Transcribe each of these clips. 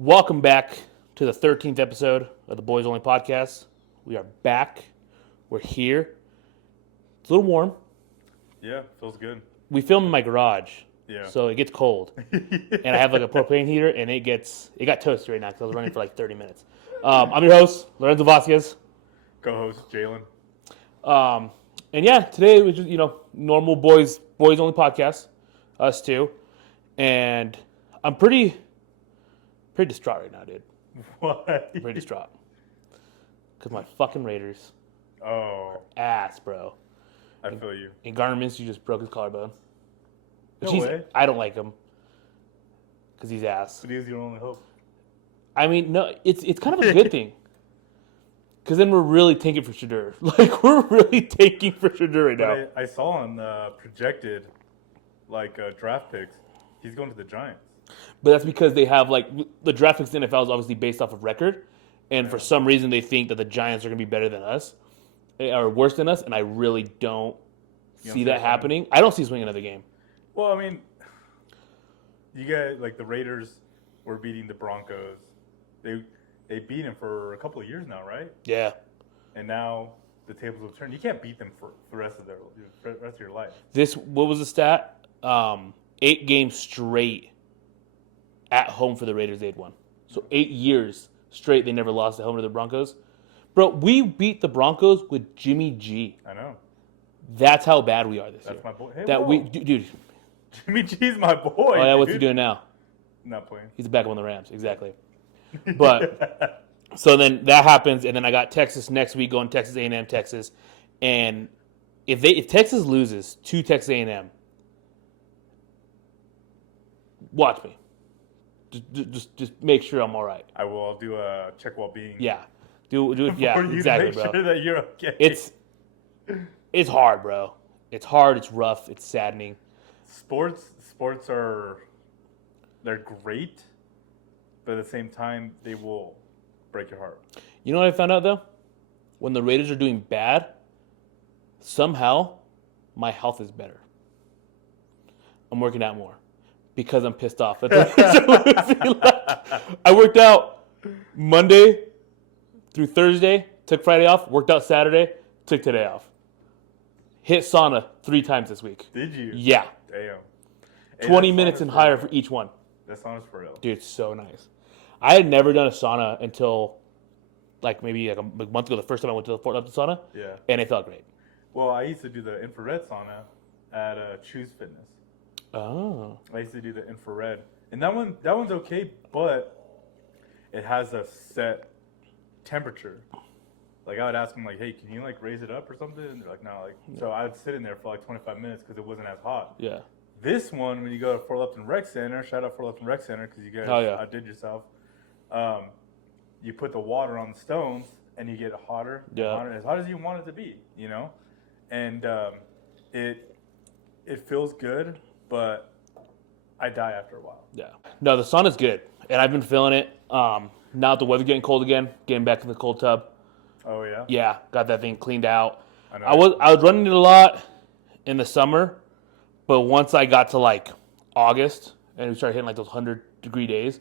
Welcome back to the 13th episode of the Boys Only podcast. We are back. We're here. It's a little warm. Yeah, feels good. We film in my garage, Yeah. so it gets cold. And I have like a propane heater, and it got toasty right now because I was running for like 30 minutes. I'm your host, Lorenzo Vasquez. Co-host Jalen. And yeah, today was just, normal boys only podcast, us two. And I'm pretty distraught right now, dude. What? I'm pretty distraught. Because my fucking Raiders. Oh, Ass, bro. I feel you. And Garner Minshew just broke his collarbone. No way. I don't like him. Because he's ass. But he's your only hope. I mean, no, it's kind of a good thing. Because then we're really tanking for Shadur. Like, we're really tanking for Shadur right now. But I saw on the projected, draft picks, he's going to the Giants. But that's because they have, the draft picks in the NFL is obviously based off of record. And for some reason, they think that the Giants are going to be better than us. Or worse than us. And I really don't see that happening. I don't see swinging another game. Well, I mean, you get, the Raiders were beating the Broncos. They beat them for a couple of years now, right? Yeah. And now the tables will turn. You can't beat them for the rest of your life. What was the stat? 8 games straight at home for the Raiders they'd won. So 8 years straight they never lost at home to the Broncos. Bro, we beat the Broncos with Jimmy G. I know. That's how bad we are this year. That's my boy. Hey, Dude. Jimmy G's my boy. Oh yeah, what's he doing now? Not playing. He's the backup on the Rams, exactly. But so then that happens, and then I got Texas next week going Texas A&M, Texas, and if Texas loses to Texas A&M, watch me. Just make sure I'm all right. I will. I'll do a check well-being. Yeah, do it. Yeah, for you exactly, to make bro. Sure that you're okay. It's hard, bro. It's hard. It's rough. It's saddening. Sports they're great, but at the same time they will break your heart. You know what I found out though? When the Raiders are doing bad, somehow my health is better. I'm working out more because I'm pissed off. I worked out Monday through Thursday, took Friday off, worked out Saturday, took today off. Hit sauna 3 times this week. Did you? Yeah. Damn. 20 minutes and higher for each one. That sauna's for real. Dude, it's so nice. I had never done a sauna until maybe a month ago, the first time I went to the Fort Upton sauna. Yeah. And it felt great. Well, I used to do the infrared sauna at Choose Fitness. Oh. I used to do the infrared. And that one's okay, but it has a set temperature. Like, I would ask them, hey, can you, raise it up or something? And they're like, no. So I would sit in there for, 25 minutes because it wasn't as hot. Yeah. This one, when you go to Fort Lupton Rec Center, shout out Fort Lupton Rec Center because you guys outdid yourself. You put the water on the stones and you get it hotter, hotter, as hot as you want it to be, And it feels good, but I die after a while. Yeah. No, the sauna's good, and I've been feeling it. Now that the weather's getting cold again, getting back in the cold tub. Oh yeah. Yeah, got that thing cleaned out. I know. I was running it a lot in the summer, but once I got to August and we started hitting those 100-degree days,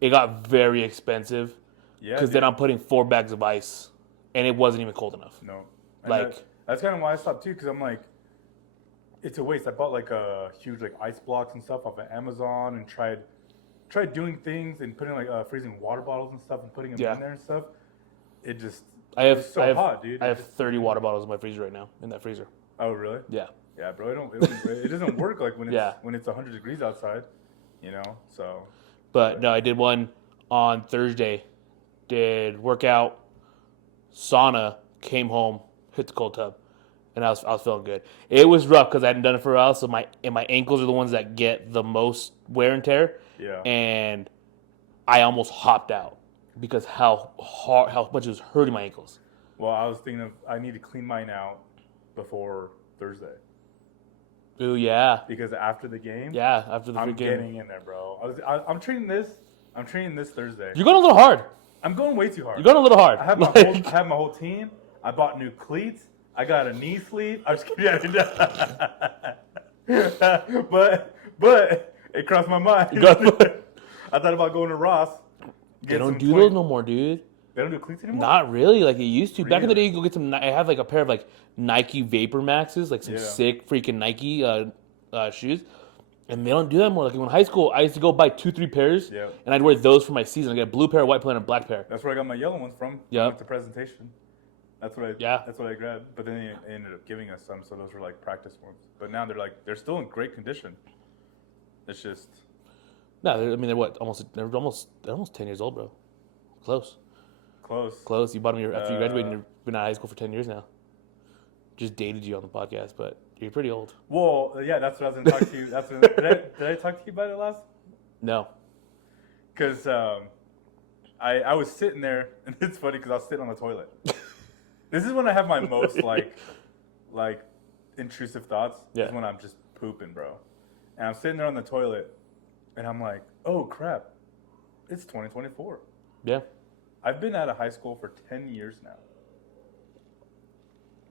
it got very expensive. Yeah. Because then I'm putting 4 bags of ice, and it wasn't even cold enough. No. That's kind of why I stopped too, because I'm it's a waste. I bought a huge ice blocks and stuff off of Amazon and tried doing things and putting freezing water bottles and stuff and putting them in there and stuff. It just it's so hot, dude. I have 30 water bottles in my freezer right now, in that freezer. Oh really? Yeah. Yeah, bro. It doesn't work when it's 100 degrees outside, So. But no, I did one on Thursday. Did workout, sauna, came home, hit the cold tub, and I was feeling good. It was rough because I hadn't done it for a while, so my ankles are the ones that get the most wear and tear. Yeah. And I almost hopped out because how much it was hurting my ankles. Well, I was thinking I need to clean mine out before Thursday. Ooh, yeah. Because after the game, I'm getting in there, bro. I'm training this Thursday. You're going a little hard. I'm going way too hard. You're going a little hard. I have my whole team. I bought new cleats. I got a knee sleeve. I'm just kidding. But it crossed my mind. I thought about going to Ross They Get don't some do 20. those no more, dude. They don't do cleats anymore. Not really, like it used to. Back in the day, Really? you go get some. I have like a pair of like Nike Vapor Maxes, like some Yeah. sick freaking Nike shoes, and they don't do that anymore. Like in high school, I used to go buy 2, 3 pairs, Yeah. and I'd wear those for my season. I get a blue pair, a white pair, and a black pair. That's where I got my yellow ones from. When I Yep. went to presentation. That's what I. Yeah. That's what I grabbed. But then they ended up giving us some, so those were like practice ones. But now they're still in great condition. It's just. No, I mean they're what they're almost 10 years old, bro. Close. Close. You bought them after you graduated. And you've been out of high school for 10 years now. Just dated you on the podcast, but you're pretty old. Well, yeah, that's what I was going to talk to you. Did I talk to you about it last? No. Because I was sitting there, and it's funny because I was sitting on the toilet. This is when I have my most like intrusive thoughts. Yeah. Is when I'm just pooping, bro. And I'm sitting there on the toilet, and I'm like, oh crap, it's 2024. Yeah. I've been out of high school for 10 years now.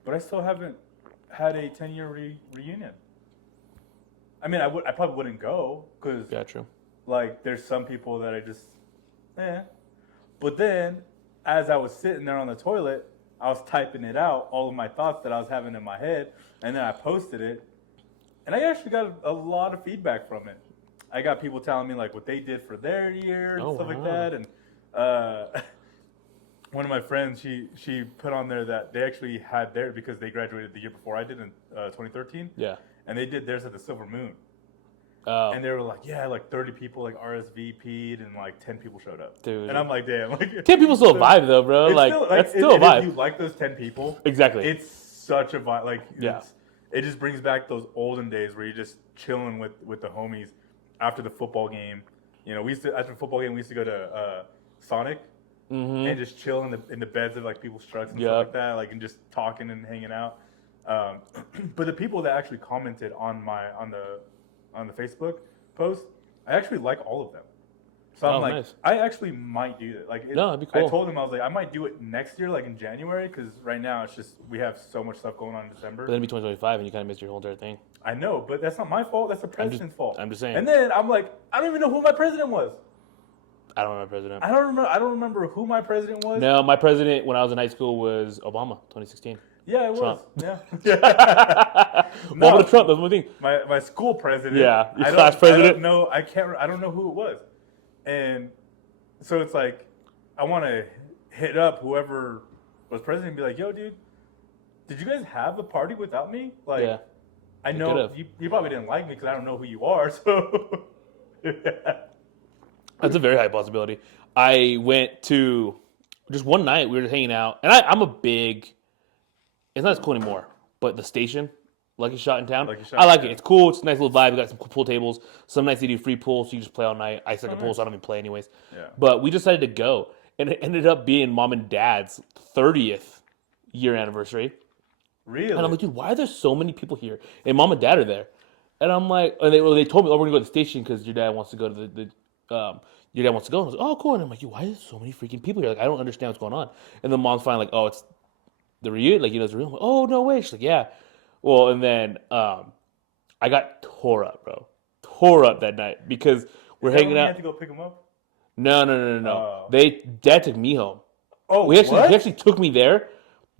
But I still haven't had a 10-year reunion. I mean, I probably wouldn't go because, Yeah, true. like, there's some people that I just, But then, as I was sitting there on the toilet, I was typing it out, all of my thoughts that I was having in my head, and then I posted it, and I actually got a lot of feedback from it. I got people telling me, like, what they did for their year and stuff like that, and one of my friends, she put on there that they actually had theirs because they graduated the year before I did in 2013. Yeah. And they did theirs at the Silver Moon. Oh. And they were like, yeah, like 30 people like RSVP'd and like 10 people showed up. Dude. And I'm like, damn. Like, 10 people still a vibe though, bro. Like that's still a vibe. If you like those 10 people, Exactly. it's such a vibe. Like, Yeah. it just brings back those olden days where you're just chilling with the homies after the football game. You know, after the football game, we used to go to Sonic. Mm-hmm. And just chill in the beds of like people's trucks and stuff like that, like and just talking and hanging out. But the people that actually commented on the Facebook post, I actually like all of them. So I'm like, nice. I actually might do it. Like, No, that'd be cool. I told them I was like, I might do it next year, like in January, because right now it's just we have so much stuff going on in December. But then it'd be 2025 and you kind of missed your whole entire thing. I know, but that's not my fault. That's the president's fault. I'm just saying. And then I'm like, I don't even know who my president was. I don't remember president. I don't remember who my president was. No, my president when I was in high school was Obama, 2016. Yeah, it Trump. was. Yeah. What about Trump? That's one thing. My school president. Yeah, your class president. I don't know. I don't know who it was. And so it's like, I want to hit up whoever was president and be like, yo, dude, did you guys have a party without me? Like, Yeah. I know you probably didn't like me because I don't know who you are. So. That's a very high possibility. I went to just one night. We were just hanging out, and I'm a big. It's not as cool anymore, but the station, Lucky Shot in town. I like it. It's cool. It's a nice little vibe. We got some cool pool tables. Some nights they do free pool, so you just play all night. I suck at pool, so I don't even play anyways. Yeah. But we decided to go, and it ended up being mom and dad's 30th year anniversary. Really? And I'm like, dude, why are there so many people here? And mom and dad are there. And I'm like, and they told me, oh, we're gonna go to the station because your dad wants to go to your dad wants to go. And I was like, oh, cool. And I'm like, why is there so many freaking people here? Like, I don't understand what's going on. And the mom's finally like, oh, it's the reunion. Like, it's real. I'm like, oh, no way. She's like, yeah. Well, and then I got tore up, bro. Tore up that night because we're hanging out. You had to go pick them up? No. Dad took me home. Oh, He actually took me there,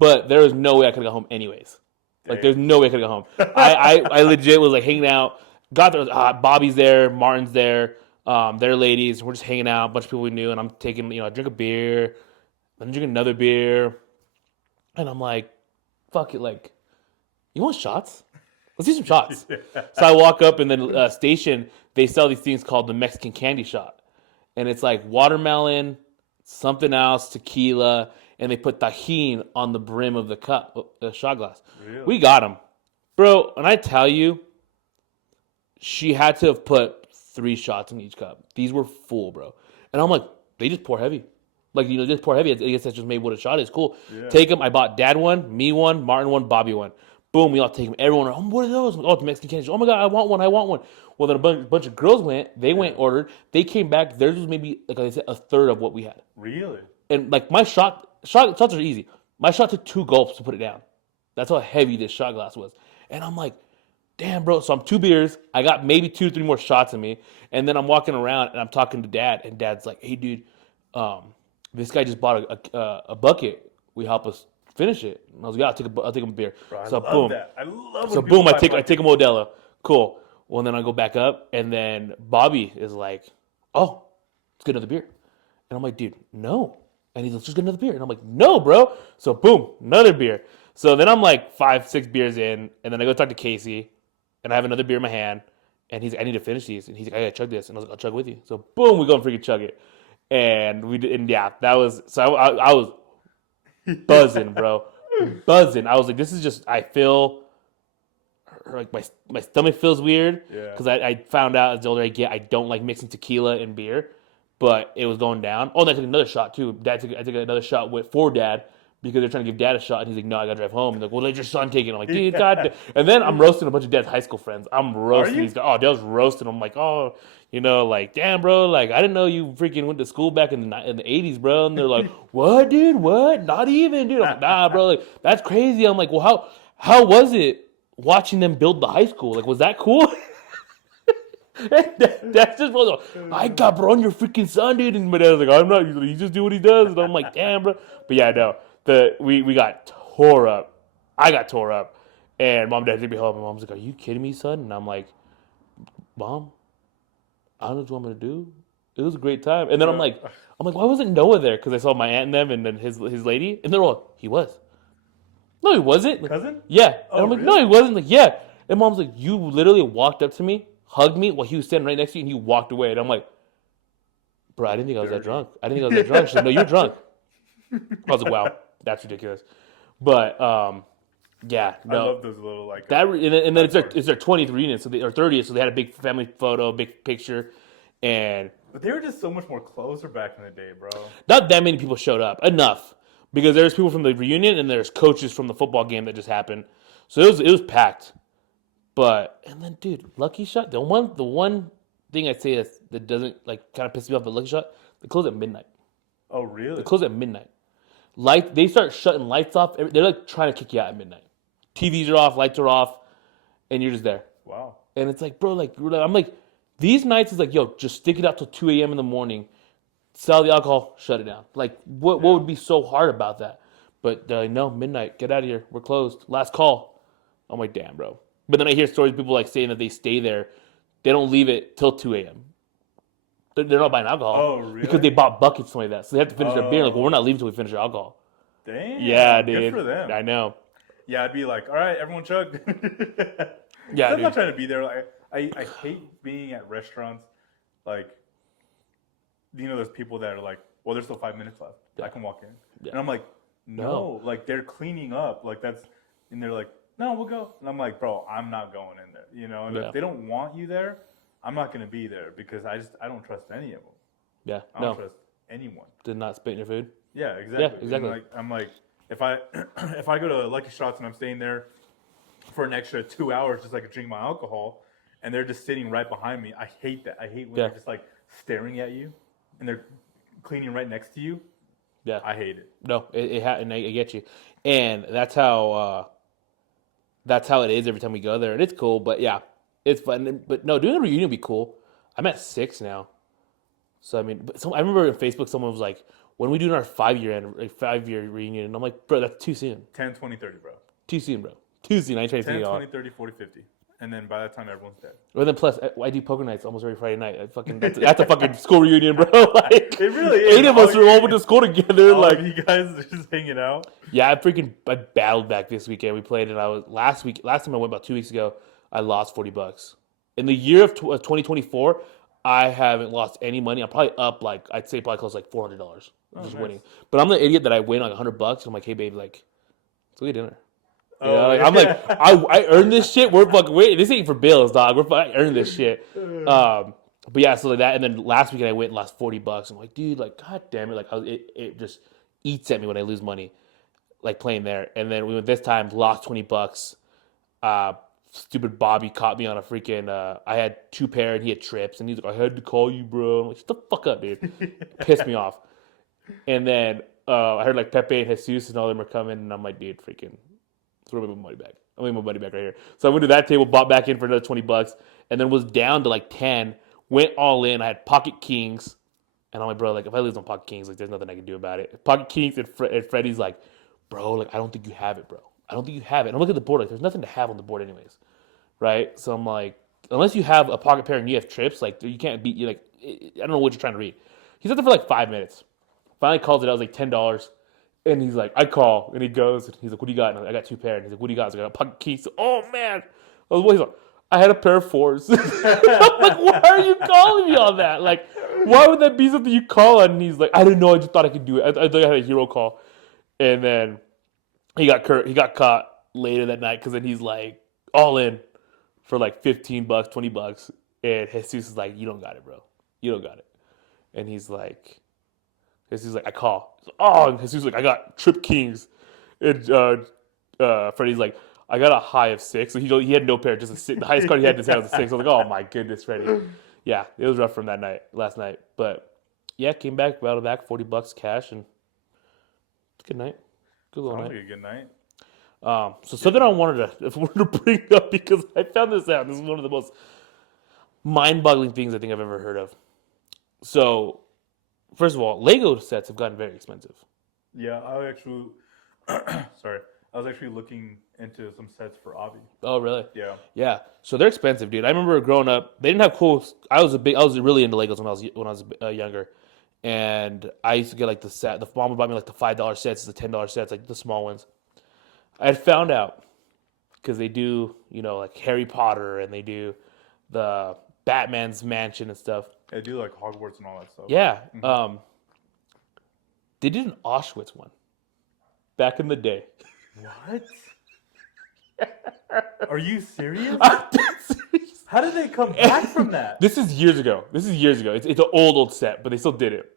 but there was no way I could have got home anyways. Like, there's no way I could have got home. I legit was like hanging out. Got there, Bobby's there, Martin's there. They're ladies. We're just hanging out. A bunch of people we knew, and I'm taking, I drink a beer, then I drink another beer, and I'm like, fuck it, like, you want shots? Let's do some shots. Yeah. So I walk up, and then station, they sell these things called the Mexican candy shot, and it's like watermelon, something else, tequila, and they put tajin on the brim of the cup, the shot glass. Really? We got them, bro. And I tell you, she had to have put 3 shots in each cup. These were full, bro. And I'm like, they just pour heavy. Like, just pour heavy. I guess that's just maybe what a shot is. Cool. Yeah. Take them. I bought dad one, me one, Martin one, Bobby one. Boom, we all take them. Everyone, oh, what are those? Oh, it's Mexican candy. Oh my God, I want one. Well, then a bunch of girls went. They went, ordered. They came back. Theirs was maybe, like I said, a third of what we had. Really? And like my shots are easy. My shot took 2 gulps to put it down. That's how heavy this shot glass was. And I'm like, damn, bro. So I'm 2 beers. I got maybe 2, 3 more shots in me. And then I'm walking around and I'm talking to dad. And dad's like, hey, dude, This guy just bought a bucket. We help us finish it. And I was like, yeah, I'll take him a beer. Bro, I So love boom. that. I love So when people boom, I buy take a buckets. Modelo. Cool. Well, then I go back up, and then Bobby is like, "Oh, let's get another beer." And I'm like, "Dude, no." And he's like, "Just get another beer." And I'm like, "No, bro." So boom, another beer. So then I'm like 5, 6 beers in, and then I go talk to Casey, and I have another beer in my hand, and he's like, "I need to finish these," and he's like, "I gotta chug this," and I was like, "I'll chug with you." So boom, we go and freaking chug it, and we did, and yeah, that was so I was buzzing, bro, buzzing. I was like, "This is just I feel." Like my stomach feels weird Yeah. because I found out as the older I get, I don't like mixing tequila and beer, but it was going down. Oh, and I took another shot too. I took another shot for Dad because they're trying to give Dad a shot, and he's like, "No, I gotta drive home." He's like, "Well, let your son take it." I'm like, "Dude, God." And then I'm roasting a bunch of Dad's high school friends. I'm Are roasting you? these guys. Oh, Dad's roasting. I'm like, "Oh, like, damn, bro, like I didn't know you freaking went to school back in the '80s, bro." And they're like, "What, dude? What? Not even, dude." I'm like, "Nah, bro, like that's crazy." I'm like, "Well, how was it watching them build the high school? Like, was that cool?" That's just what I got, bro, on your freaking son, dude. And my dad's like, "I'm not. He just do what he does." And I'm like, "Damn, bro." But yeah, no, we got tore up. I got tore up, and mom and dad took me home. And mom's like, "Are you kidding me, son?" And I'm like, "Mom, I don't know what you want me to do. It was a great time." And then Bro. I'm like, "Why wasn't Noah there?" Because I saw my aunt and them, and then his lady, and they're all, "He was." No, he wasn't. Like, Cousin? yeah. And Oh, I'm like, no, he really? wasn't. Like, yeah. And mom's like, you literally walked up to me, hugged me while he was standing right next to you, and he walked away. And I'm like, bro, I didn't think I was that Dirty. drunk. I didn't think I was that drunk. She's like, no, you're drunk. I was like, wow, that's ridiculous. But yeah, I no. love those little like And then side parties. it's their 20th reunion, or 30th, so they had a big family photo, big picture, and But they were just so much more closer back in the day, bro. not that many people showed up. Enough because there's people from the reunion and there's coaches from the football game that just happened, so it was packed. But and then, dude, Lucky Shot. The one thing I'd say that doesn't like kind of piss me off. The Lucky Shot. They close at midnight. Oh, They really? close at midnight. They start shutting lights off. They're like trying to kick you out at midnight. TVs are off, lights are off, and you're just there. Wow. And it's like, bro, I'm like, these nights is like, yo, just stick it out till 2 a.m. in the morning. Sell the alcohol, shut it down. Like, what Yeah. would be so hard about that? But they're like, no, midnight, get out of here. We're closed. Last call. I'm like, damn, bro. But then I hear stories of people like saying that they stay there, they don't leave it till 2 a.m. They're not buying alcohol Oh, because really? they bought buckets something like that. So they have to finish their beer. Like, well, we're Oh, not leaving until we finish our alcohol. Yeah, damn. Good dude. for them. I know. Yeah, I'd be like, all right, everyone chug. Yeah, I'm not dude. trying to be there. Like, I hate being at restaurants. Like, there's people that are like, well, there's still 5 minutes left. I Yeah. can walk in. Yeah. And I'm like, No. no, like they're cleaning up. Like and they're like, no, we'll go. And I'm like, bro, I'm not going in there. And Yeah. if they don't want you there, I'm not going to be there because I don't trust any of them. Yeah. I don't No. trust anyone. Did not spit in your food. Yeah, exactly. Yeah, exactly. And I'm like, if I if I go to Lucky Shots and I'm staying there for an extra 2 hours just so I can drink my alcohol, and they're just sitting right behind me, I hate that. I hate when Yeah. they're just like staring at you and they're cleaning right next to you. Yeah. I hate it. No, and I get you, and that's how it is every time we go there, and it's cool. But yeah, it's fun. But no, doing a reunion would be cool. I'm at 6 now, so I mean, I remember on Facebook someone was like, "When are we doing our 5-year reunion?" And I'm like, "Bro, that's too soon. 10, 20, 30, bro. Too soon, bro. Too soon." I ain't trying to 10, see y'all. 20, 30, 40, 50. And then by that time, everyone's dead. And then plus, I do poker nights almost every Friday night. That's a fucking school reunion, bro. Like, It really is. 8 of us are all went to school together. All Like, of you guys are just hanging out. yeah, I battled back this weekend. We played, and I was last time I went about 2 weeks ago. I lost $40. In the year of 2024, I haven't lost any money. I'm probably up like I'd say probably close to like $400 just Nice. winning. But I'm the idiot that I win like $100. I'm like, hey babe, like let's go get dinner. Oh, Like, yeah. I'm like, I earned this shit. We're fucking wait. This ain't for bills, dog. I earned this shit. But yeah, so like that. And then last weekend I went and lost $40. I'm like, dude, like, god damn it, like it just eats at me when I lose money, like playing there. And then we went this time, lost $20. Stupid Bobby caught me on a freaking. I had 2 pair and he had trips, and he's like, I had to call you, bro. I'm like, shut the fuck up, dude. Pissed me off. And then I heard like Pepe and Jesus and all them are coming, and I'm like, dude, freaking throw me my money back. I need my money back right here. So I went to that table, bought back in for another $20, and then was down to like 10. Went all in. I had pocket kings, And I'm like, bro, like if I lose on Pocket Kings, like there's nothing I can do about it. Pocket Kings and Freddy's like, bro, like I don't think you have it, bro. I don't think you have it. And I'm looking at the board, like there's nothing to have on the board anyways, right? So I'm like, unless you have a pocket pair and you have trips, like you can't beat you. Like I don't know what you're trying to read. He's at there for like 5 minutes. Finally calls it out. I was like $10. And he's like, I call. And he goes, and he's like, what do you got? And I'm like, I got 2 pair. And he's like, what do you got? So I got a Pocket Kings. Oh, man. He's like, I had a pair of 4s. I'm like, why are you calling me on that? Like, why would that be something you call on? And he's like, I didn't know. I just thought I could do it. I thought I had a hero call. And then he got caught later that night because then he's like, all in for like $15, $20. And Jesus is like, you don't got it, bro. You don't got it. And he's like, I call. Oh, and Jesus like, I got Trip Kings. And Freddie's like, I got a high of 6. So he had no pair, just a 6. The highest card he had in his hand was a 6. I was like, oh my goodness, Freddie. Yeah, it was rough from last night. But yeah, came back, battled back, $40 cash, and good night. Good little Sounds night. like a good night. So something I wanted to bring up because I found this out. This is one of the most mind-boggling things I think I've ever heard of. So, first of all, Lego sets have gotten very expensive. Yeah, I actually, sorry, I was actually looking into some sets for Avi. Oh, really? Yeah. Yeah. So they're expensive, dude. I remember growing up, they didn't have cool. I was really into Legos when I was younger, and I used to get like the set. The mom would buy me like the $5 sets, the $10 sets, like the small ones. I had found out because they do, like Harry Potter and they do the Batman's mansion and stuff. They do like Hogwarts and all that stuff. Yeah. Mm-hmm. They did an Auschwitz one back in the day. What? Are you serious? I'm dead serious. How did they come back from that? This is years ago. It's an old set, but they still did it.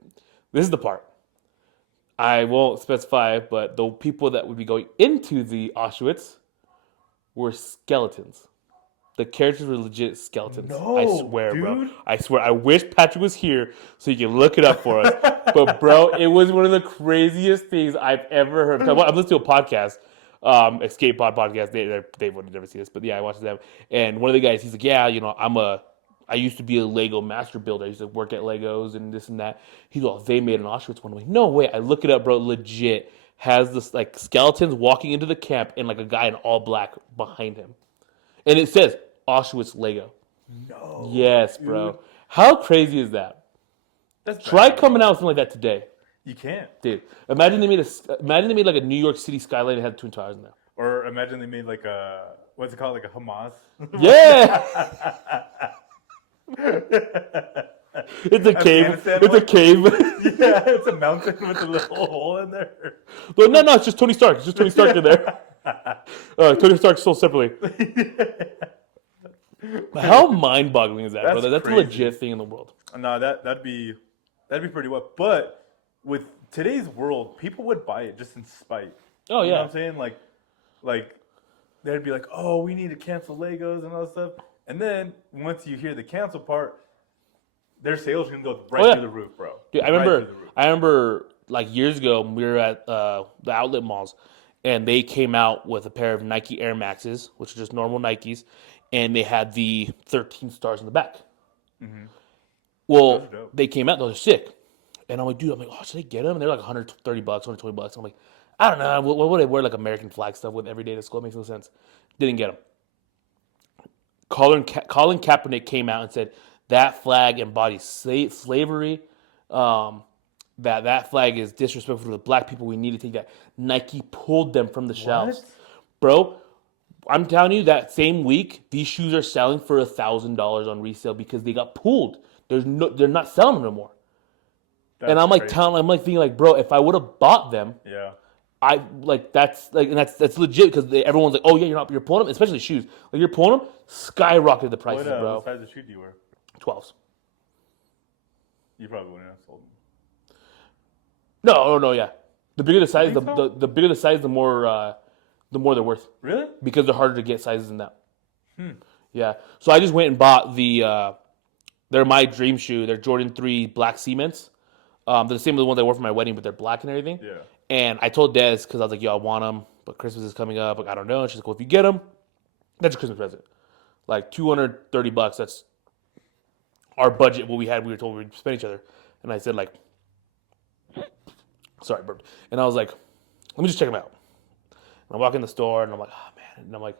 This is the part. I won't specify, but the people that would be going into the Auschwitz were skeletons. The characters were legit skeletons. No, I swear, dude. bro. I swear. I wish Patrick was here so he can look it up for us. But, bro, it was one of the craziest things I've ever heard. I'm listening to a podcast, Escape Pod podcast. They would have never seen this, but yeah, I watched them. And one of the guys, he's like, yeah, I used to be a Lego master builder. I used to work at Legos and this and that. He's like, they made an Auschwitz one. I'm like, no way. I look it up, bro. Legit has this like skeletons walking into the camp and like a guy in all black behind him, and it says Auschwitz Lego. No. Yes, bro. Dude. How crazy is that? Try coming out with something like that today. You can't, dude. Imagine they made like a New York City skyline and had Twin Towers in there. Or imagine they made like what's it called, like a Hamas? Yeah. It's a cave. It's a cave. Yeah, it's a mountain with a little hole in there. But no, it's just Tony Stark. It's just Tony Stark in there. Tony Stark sold separately. How mind-boggling is that, brother? That's crazy. A legit thing in the world. No, that'd be pretty well. But with today's world, people would buy it just in spite. Oh yeah. You know what I'm saying? Like they'd be like, oh, we need to cancel Legos and all that stuff. And then once you hear the cancel part, their sales can go right through the roof, bro. Dude, I remember like years ago we were at the outlet malls, and they came out with a pair of Nike Air Maxes, which are just normal Nikes, and they had the 13 stars in the back. Mm-hmm. Well, they came out; those are sick. And I'm like, dude, oh, should I get them? And they're like $130, $120. I'm like, I don't know. What would I wear like American flag stuff with every day to school? It makes no sense. Didn't get them. Colin Kaepernick came out and said that flag embodies slavery. That flag is disrespectful to the black people. We need to take that. Nike pulled them from the shelves, bro. I'm telling you, that same week, these shoes are selling for $1,000 on resale because they got pulled. They're not selling them no more. That's and I'm like thinking like, bro, if I would have bought them, yeah. That's legit because everyone's like, oh yeah, you're pulling them, especially shoes. Like you're pulling them, skyrocketed the prices, bro. What size of shoe do you wear? 12s. You probably wouldn't have sold them. No, yeah. The bigger the size, the bigger the size, the more they're worth. Really? Because they're harder to get sizes than that. Yeah. So I just went and bought they're my dream shoe. They're Jordan 3 black cements. They're the same as the ones I wore for my wedding, but they're black and everything. Yeah. And I told Des, because I was like, yo, I want them, but Christmas is coming up. Like, I don't know. And she's like, well, if you get them, that's a Christmas present. Like $230. That's our budget. What we were told we'd spend each other. And I said like, sorry, burped. And I was like, let me just check them out. And I walk in the store and I'm like, oh man. And I'm like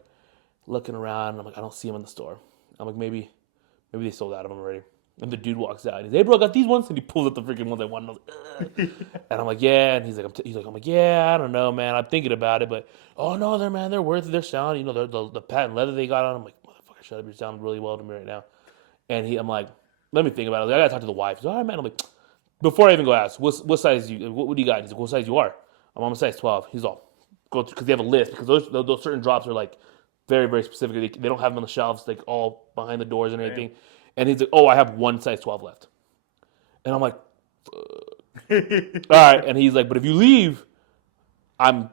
looking around and I'm like, I don't see them in the store. I'm like, maybe they sold out of them already. And the dude walks out and he's, hey bro, I got these ones. And he pulls up the freaking ones I want. And I was like, ugh. And I'm like, yeah. And I'm like, yeah, I don't know, man. I'm thinking about it, but oh no, they're worth it. They're sound. You know, the patent leather they got on. I'm like, motherfucker, shut up. You're sounding really well to me right now. And I'm like, let me think about it. I gotta talk to the wife. He's like, all right, man. I'm like, before I even go ask, what size what do you got? He's like, what size you are? I'm a size 12. He's all, go through, because they have a list, because those certain drops are like very, very specific. They don't have them on the shelves, like all behind the doors and everything. And he's like, oh, I have one size 12 left. And I'm like, all right. And he's like, but if you leave,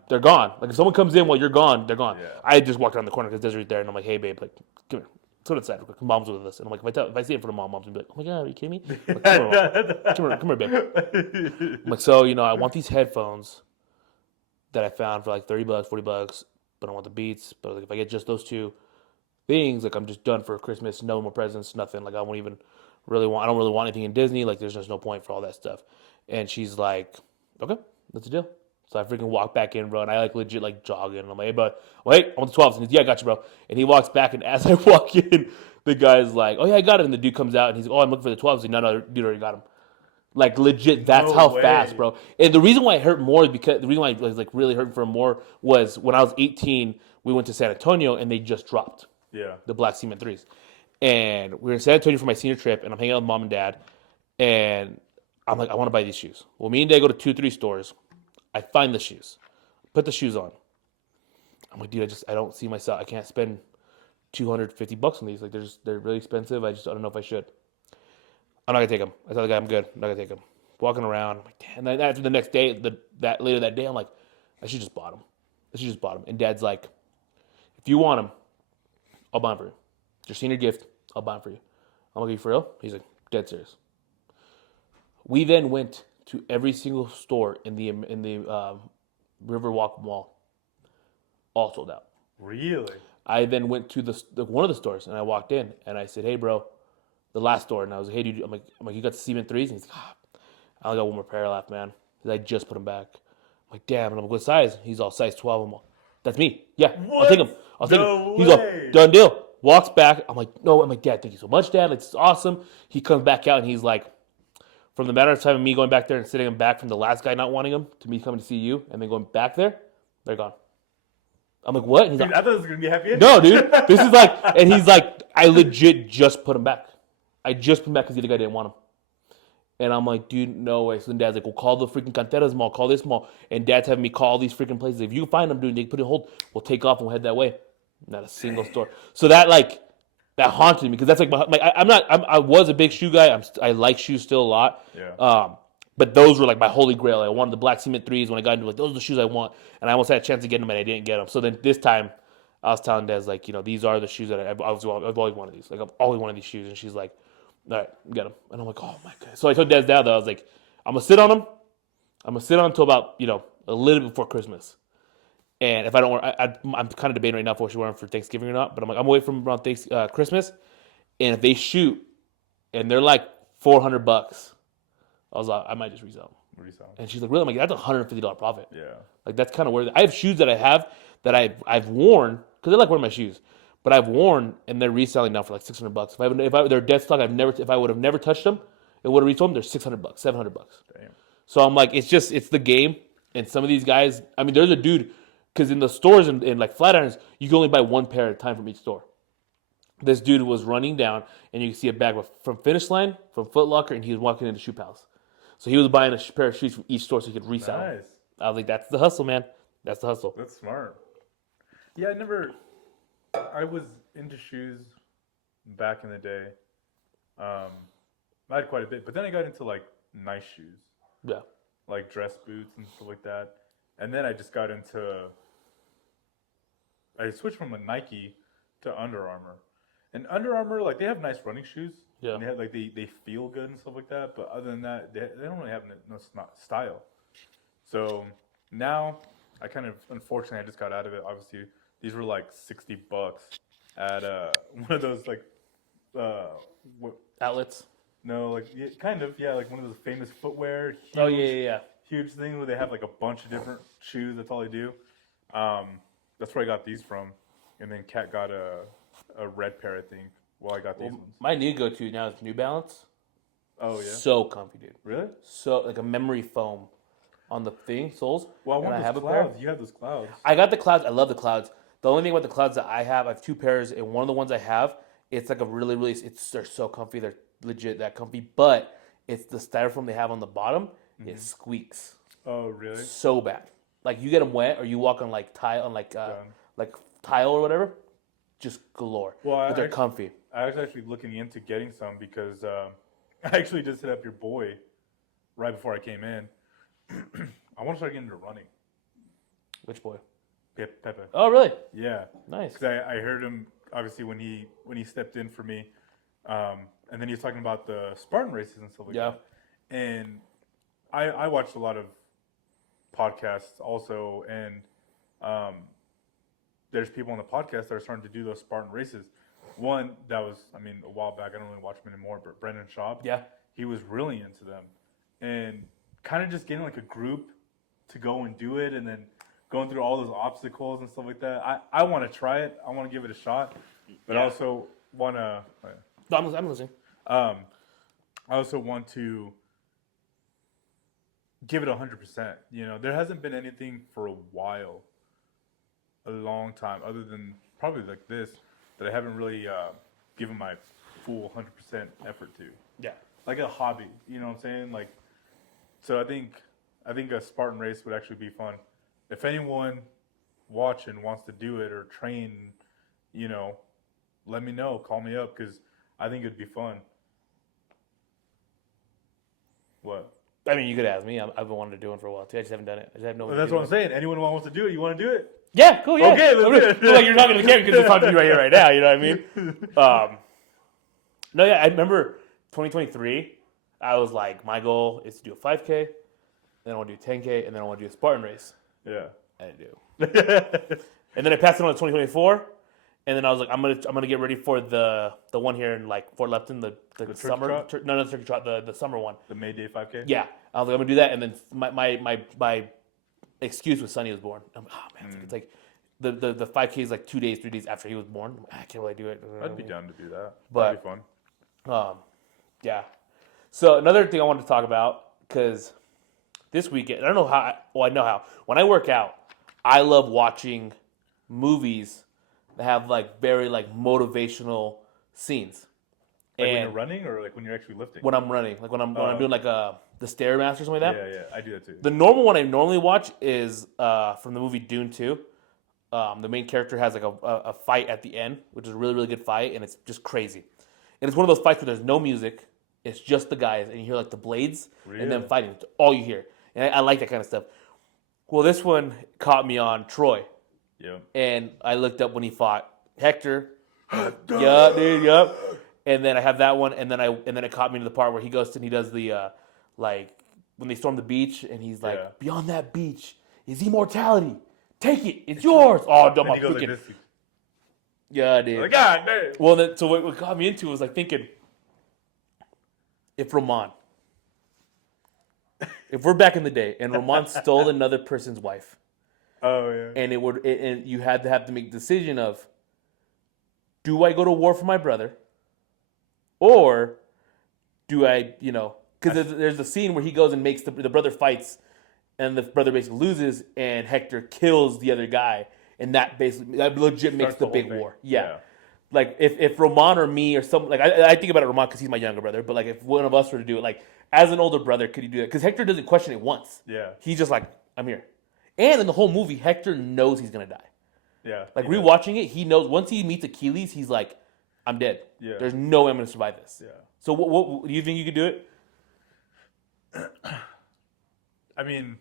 they're gone. Like if someone comes in while you're gone, they're gone. Yeah. I just walked around the corner because Desiree's there, and I'm like, hey babe, like, come here. Let's go inside. Mom's with us. And I'm like, if I see it in front of mom's gonna be like, oh my god, are you kidding me? Like, come here, babe. I'm like, so I want these headphones that I found for like $30, $40, but I want the Beats. But like, if I get just those two things, like I'm just done for Christmas. No more presents, nothing. Like I don't really want anything in Disney. Like there's just no point for all that stuff. And she's like, okay, that's the deal. So I freaking walk back in, bro, and I like legit like jogging. And I'm like, hey, bud, wait, I want the 12s. And he's, yeah, I got you, bro. And he walks back, and as I walk in, the guy's like, oh yeah, I got it. And the dude comes out, and he's like, oh, I'm looking for the 12s. And no, dude already got them. Like legit, that's No how way. fast, bro. And the reason why it hurt more is because the reason why I was like really hurting for him more was when I was 18, we went to San Antonio and they just dropped the Black Cement 3s. And we were in San Antonio for my senior trip, and I'm hanging out with mom and dad, and I'm like, I want to buy these shoes. Well, me and dad go to 2-3 stores. I find the shoes, put the shoes on. I'm like, dude, I don't see myself. I can't spend $250 on these. Like they're really expensive. I don't know if I should. I'm not gonna take them. I tell the guy I'm good. I'm not gonna take them. Walking around, I'm like, damn. And then after the next day, later that day, I'm like, I should just bought them. And dad's like, if you want them, I'll buy them for you. It's your senior gift. I'll buy them for you. I'm like, are you for real? He's like, dead serious. We then went to every single store in the Riverwalk Mall. All sold out. Really? I then went to one of the stores and I walked in and I said, hey, bro, the last store. And I was like, hey, dude, I'm like, you got the Cement 3s? And he's like, I only got one more pair left, man. I just put them back. I'm like, damn. And I'm like, what size? He's all size 12. I'm all, that's me. Yeah, what? I'll take him. He's all, done deal. Walks back. I'm like, no. I'm like, Dad, thank you so much, Dad. Like, this is awesome. He comes back out and he's like, from the matter of time of me going back there and sitting him back from the last guy not wanting him to me coming to see you and then going back there, they're gone. I'm like, what? And he's Dude, like, I thought it was gonna be happy. no, dude. This is like, and he's like, I legit just put him back. I just put him back because the other guy didn't want him. And I'm like, dude, no way. So then Dad's like, well, call the freaking Canteras Mall, call this mall. And Dad's having me call these freaking places. If you can find them, dude, they put it on hold. We'll take off and we'll head that way. Not a single store. So that haunted me because that's like I was a big shoe guy. I like shoes still a lot. Yeah. But those were like my holy grail. I wanted the Black Cement 3s when I got into like those are the shoes I want, and I almost had a chance to get them and I didn't get them. So then this time, I was telling Des like, these are the shoes that I've always wanted these. Like I've always wanted these shoes, and she's like, all right, get them. And I'm like, oh my god. So I told Des now that I was like, I'm gonna sit on them. I'm gonna sit on them until about a little bit before Christmas. And if I don't wear, I'm kind of debating right now if I should wear them for Thanksgiving or not. But I'm like, I'm away from around Christmas, and if they shoot, and they're like $400, I was like, I might just resell them. And she's like, really? I'm like, that's a $150 profit. Yeah. Like that's kind of worth it. I have shoes that I have that I've worn because I like wearing my shoes, but I've worn and they're reselling now for like $600. If they're dead stock, if I would have never touched them, it would have resold them. They're $600, $700. Damn. So I'm like, it's the game. And some of these guys, I mean, there's a dude because in the stores in like Flatirons, you can only buy one pair at a time from each store. This dude was running down, and you can see a bag from Finish Line, from Foot Locker, and he was walking into Shoe Palace. So he was buying a pair of shoes from each store so he could resell them. Nice. I was like, that's the hustle, man. That's the hustle. That's smart. Yeah, I was into shoes back in the day. I had quite a bit, but then I got into like nice shoes. Yeah. Like dress boots and stuff like that. And then I just got into, I switched from a Nike to Under Armour. And Under Armour, like they have nice running shoes. Yeah. And they have they feel good and stuff like that. But other than that, they don't really have no style. So now I kind of, unfortunately, I just got out of it. Obviously, these were like $60 at one of those like Outlets. No, like kind of, yeah, like one of those famous footwear, huge, Oh yeah. huge thing where they have like a bunch of different shoes. That's all they do. That's where I got these from, and then Kat got a red pair, I think. Well, I got these Well, ones. my new go-to now is New Balance. Oh yeah, So comfy, dude. really? So like a memory foam on the thing soles. Well, I and want I those have a clouds. pair. You have those clouds. I got the clouds. I love the clouds. The only thing about the clouds that I have two pairs, and one of the ones I have, it's like a really. They're so comfy. They're legit that comfy, but it's the styrofoam they have on the bottom. It squeaks Oh really? so bad. Like you get them wet, or you walk on like tile on Done. like tile or whatever, just galore. Well, But they're comfy. I was actually looking into getting some because I actually just hit up your boy right before I came in. I want to start getting into running. Which boy? Pepe. Oh, really? Yeah, Nice. because I heard him obviously when he stepped in for me, and then he was talking about the Spartan races and stuff like Yeah. that. And I watched a lot of podcasts also, and there's people on the podcast that are starting to do those Spartan races. One that was, I mean, a while back. I don't really watch him anymore, but Brendan Schaub. Yeah. He was really into them, and kind of just getting like a group to go and do it, and then going through all those obstacles and stuff like that. I want to try it. I want to give it a shot, but I also want to. No, I'm listening. I also want to give it 100%. You know, there hasn't been anything for a while, a long time, other than probably like this, that I haven't really given my full 100% effort to. Yeah. Like a hobby, you know what I'm saying? Like, so I think a Spartan race would actually be fun. If anyone watching wants to do it or train, you know, let me know. Call me up because I think it'd be fun. What? I mean, you could ask me. I've been wanting to do one for a while too. I just haven't done it. I just have no. Well, that's what I'm saying. Anyone who wants to do it, you want to do it? Yeah, cool. Yeah. Okay, let's do it. Feel like you're talking to the camera because you're talking to me right here, right now. You know what I mean? No, yeah. I remember 2023. I was like, my goal is to do a 5K, then I want to do a 10K, and then I want to do a Spartan race. Yeah. I didn't do. And then I passed it on to 2024, and then I was like, I'm gonna get ready for the one here in like Fort Lupton, the summer. No, the turkey trot, the summer one. The May Day 5K. Yeah, I was like, I'm gonna do that, and then my excuse was Sonny was born. I'm like, oh man, it's like the 5K is like 2 days, 3 days after he was born. I can't really do it. I'd be down to do that. But- That'd be fun. Yeah. So another thing I wanted to talk about, because this weekend, I don't know how. I know how. When I work out, I love watching movies that have like very like motivational scenes. Like when you're running, or like when you're actually lifting. When I'm running, like when I'm doing like the Stairmaster or something like that. Yeah, I do that too. The normal one I normally watch is from the movie Dune 2. The main character has like a fight at the end, which is a really, really good fight, and it's just crazy. And it's one of those fights where there's no music. It's just the guys, and you hear like the blades and them fighting. It's all you hear. And I like that kind of stuff. Well, this one caught me on Troy. Yeah. And I looked up when he fought Hector. Yup, dude, yup. And then I have that one, and then it caught me to the part where he goes and he does the like when they storm the beach, and he's like, beyond that beach is immortality. Take it, it's yours. Oh, dumb, And he goes freaking. like this. Yeah, dude. Like, God damn. Well, then, so what got me into it was like thinking, if we're back in the day and Roman stole another person's wife, Oh yeah. and and you had to make the decision of, do I go to war for my brother, or do I, because there's a scene where he goes and makes the brother fights, and the brother basically loses, and Hector kills the other guy, and that legit makes Starts the the big whole thing. war. Yeah. Yeah. Like if Roman or me or something, like I think about it Roman because he's my younger brother, but like if one of us were to do it, like as an older brother, could he do it? Because Hector doesn't question it once. Yeah. He's just like, I'm here. And in the whole movie, Hector knows he's gonna die. Yeah. Like rewatching it, he knows once he meets Achilles, he's like, I'm dead. Yeah. There's no way I'm gonna survive this. Yeah. So what do you think you could do it? I mean,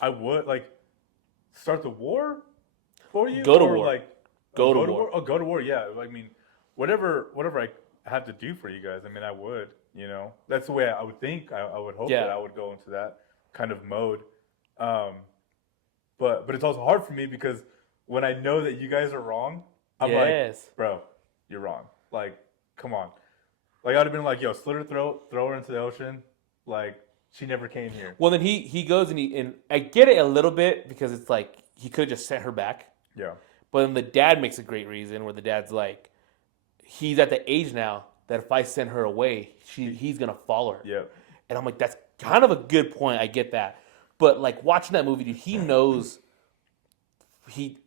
I would like start the war for you. Go to or war. Like Go to war. Oh, go to war. Yeah. I mean, whatever I have to do for you guys. I mean, I would. That's the way I would think. I would hope that I would go into that kind of mode. But it's also hard for me because when I know that you guys are wrong, I'm like, bro, you're wrong. Like, come on. Like I'd have been like, yo, slit her throat, throw her into the ocean. Like she never came here. Well, then he goes and I get it a little bit because it's like he could have just sent her back. Yeah. But then the dad makes a great reason where the dad's like, he's at the age now that if I send her away, he's gonna follow her. Yeah. And I'm like, that's kind of a good point. I get that. But like watching that movie, dude, he knows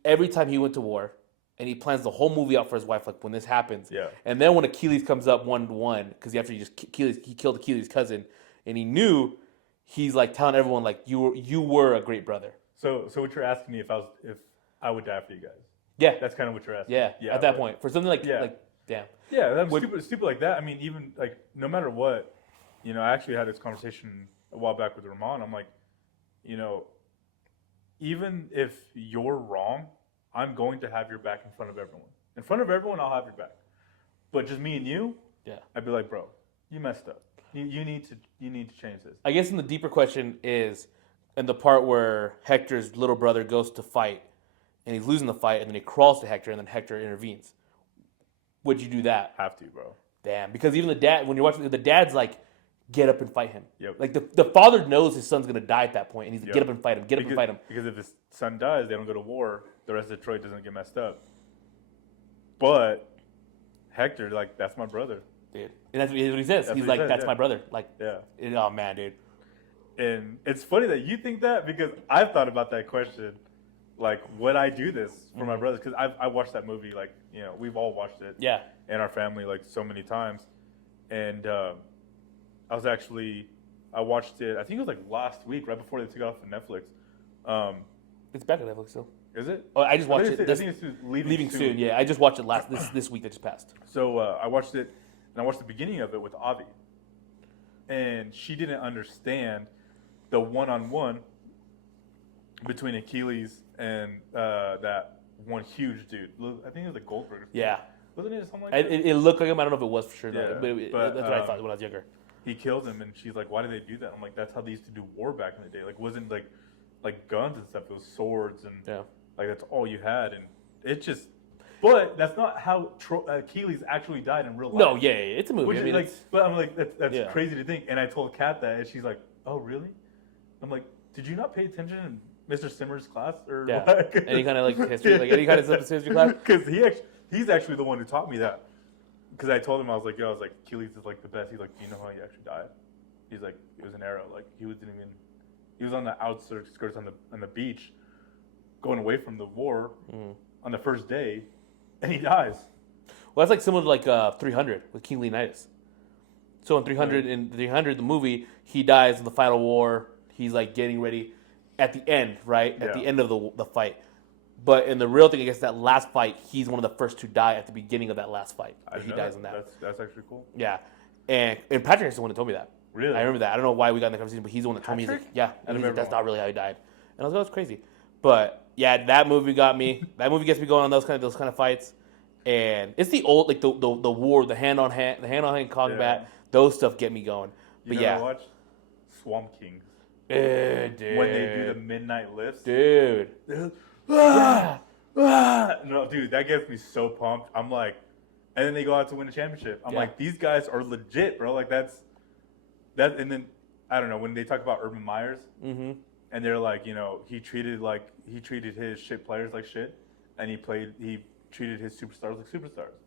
every time he went to war and he plans the whole movie out for his wife, like when this happens. Yeah. And then when Achilles comes up 1-1, because after he killed Achilles' cousin, and he knew, he's like telling everyone like you were a great brother. So what you're asking me if I would die for you guys? Yeah. That's kind of what you're asking. Yeah. At that point, for something like Yeah. like damn. Yeah, that's stupid like that. I mean, even like no matter what, I actually had this conversation a while back with Ramon. I'm like, even if you're wrong, I'm going to have your back in front of everyone. In front of everyone, I'll have your back. But just me and you, Yeah. I'd be like, bro, you messed up. You need to change this. I guess in the deeper question is, in the part where Hector's little brother goes to fight, and he's losing the fight, and then he crawls to Hector, and then Hector intervenes. Would you do that? Have to, bro. Damn, because even the dad, when you're watching, the dad's like, get up and fight him. Yep. Like the father knows his son's gonna die at that point, and he's like, Yep. get up and fight him. Get up and fight him. Because if his son dies, they don't go to war. The rest of Detroit doesn't get messed up. But Hector, like, that's my brother. Dude, and that's what he says. That's He's what he like, says, that's yeah. my brother. Like, Yeah. Oh man, dude. And it's funny that you think that because I've thought about that question. Like, would I do this for my brothers? Because I watched that movie, like, we've all watched it. Yeah. In our family, like, so many times. And I watched it, I think it was like last week, right before they took it off of Netflix. It's back on Netflix still. Is it? Oh, I just watched it. I think it's leaving soon. Yeah, I just watched it this week that just passed. So I watched it, and I watched the beginning of it with Avi. And she didn't understand the one-on-one between Achilles and that one huge dude. I think it was a Goldberg. Yeah. Wasn't it something like that? It looked like him. I don't know if it was for sure. Yeah, But that's what I thought when I was younger. He kills him, and she's like, "Why did they do that?" I'm like, "That's how they used to do war back in the day. Like, wasn't like guns and stuff. It was swords and like that's all you had, and it just." But that's not how Achilles actually died in real life. No, yeah, it's a movie. Which I mean, is but I'm like, that's crazy to think. And I told Kat that, and she's like, "Oh, really?" I'm like, "Did you not pay attention in Mr. Simmer's class or what?" Any kind of like history, like any kind of history class? Because he's actually the one who taught me that. Because I told him, I was like, Achilles is like the best. He's like, "Do you know how he actually died?" He's like, "It was an arrow. Like he was on the outskirts on the beach, going away from the war on the first day, and he dies." Well, that's like similar to like 300 with King Leonidas. So in 300, the movie, he dies in the final war. He's like getting ready at the end, right? At the end of the fight. But in the real thing, I guess that last fight, he's one of the first to die at the beginning of that last fight. He dies in that. That's actually cool. Yeah. And Patrick is the one that told me that. Really? I remember that. I don't know why we got in the conversation, but he's the one that told me. He's like, yeah. And he's like, that's not really how he died. And I was like, that's crazy. But yeah, that movie got me. That movie gets me going on those kind of fights. And it's the old, like the war, the hand on hand combat. Those stuff get me going. But you know what I watch? Swamp Kings. Dude. When they do the midnight lifts. Dude. No, dude, that gets me so pumped. I'm like, and then they go out to win a championship. I'm like, these guys are legit, bro. Like that. And then I don't know when they talk about Urban Myers, and they're like, he treated his shit players like shit, and he treated his superstars like superstars.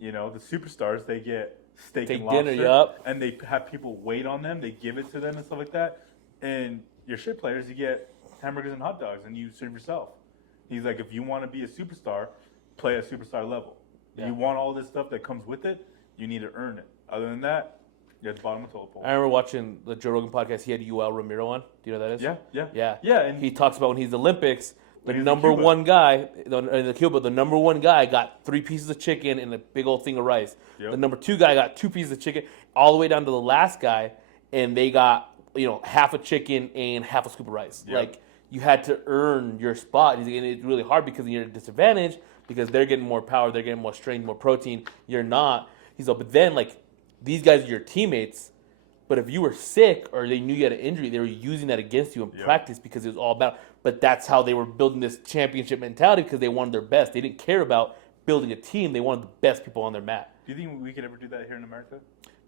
The superstars, they get steak and lobster, dinner, and they have people wait on them. They give it to them and stuff like that. And your shit players, you get hamburgers and hot dogs, and you serve yourself. He's like, if you want to be a superstar, play at superstar level. If you want all this stuff that comes with it, you need to earn it. Other than that, you're at the bottom of the toilet bowl. I remember watching the Joe Rogan podcast. He had Yoel Romero on. Do you know who that is? Yeah. And he talks about when he's Olympics, the number one guy, in Cuba, the number one guy got 3 pieces of chicken and a big old thing of rice. Yep. The number 2 guy got 2 pieces of chicken, all the way down to the last guy, and they got half a chicken and half a scoop of rice. Yep. Like you had to earn your spot, and it's really hard because you're at a disadvantage because they're getting more power, they're getting more strength, more protein. You're not. He's like, but then like these guys are your teammates. But if you were sick or they knew you had an injury, they were using that against you in practice because it was all about. But that's how they were building this championship mentality because they wanted their best. They didn't care about building a team. They wanted the best people on their mat. Do you think we could ever do that here in America?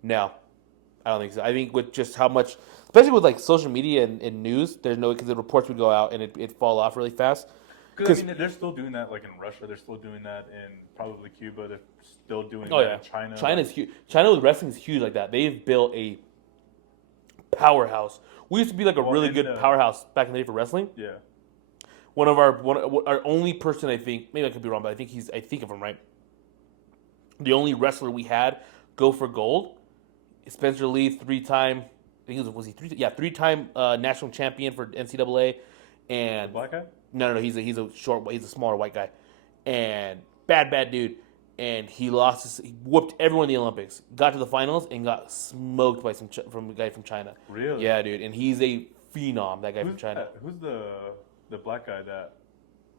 No, I don't think so. I think with just how much, especially with like social media and news, there's no because the reports would go out and it'd fall off really fast. Because I mean, they're still doing that like in Russia. They're still doing that in probably Cuba. They're still doing Oh that yeah, in China. China's huge. China with wrestling is huge like that. They've built a powerhouse. We used to be like a really good powerhouse back in the day for wrestling. Yeah. Our only person I think, maybe I could be wrong, but I think of him right. The only wrestler we had go for gold, Spencer Lee, 3-time. I think was he 3-time national champion for NCAA, and The black guy? no, he's a smaller white guy, and bad dude, and he he whooped everyone in the Olympics, got to the finals and got smoked by from a guy from China. Really? Yeah, dude, and he's a phenom. That guy from China. Who's the black guy that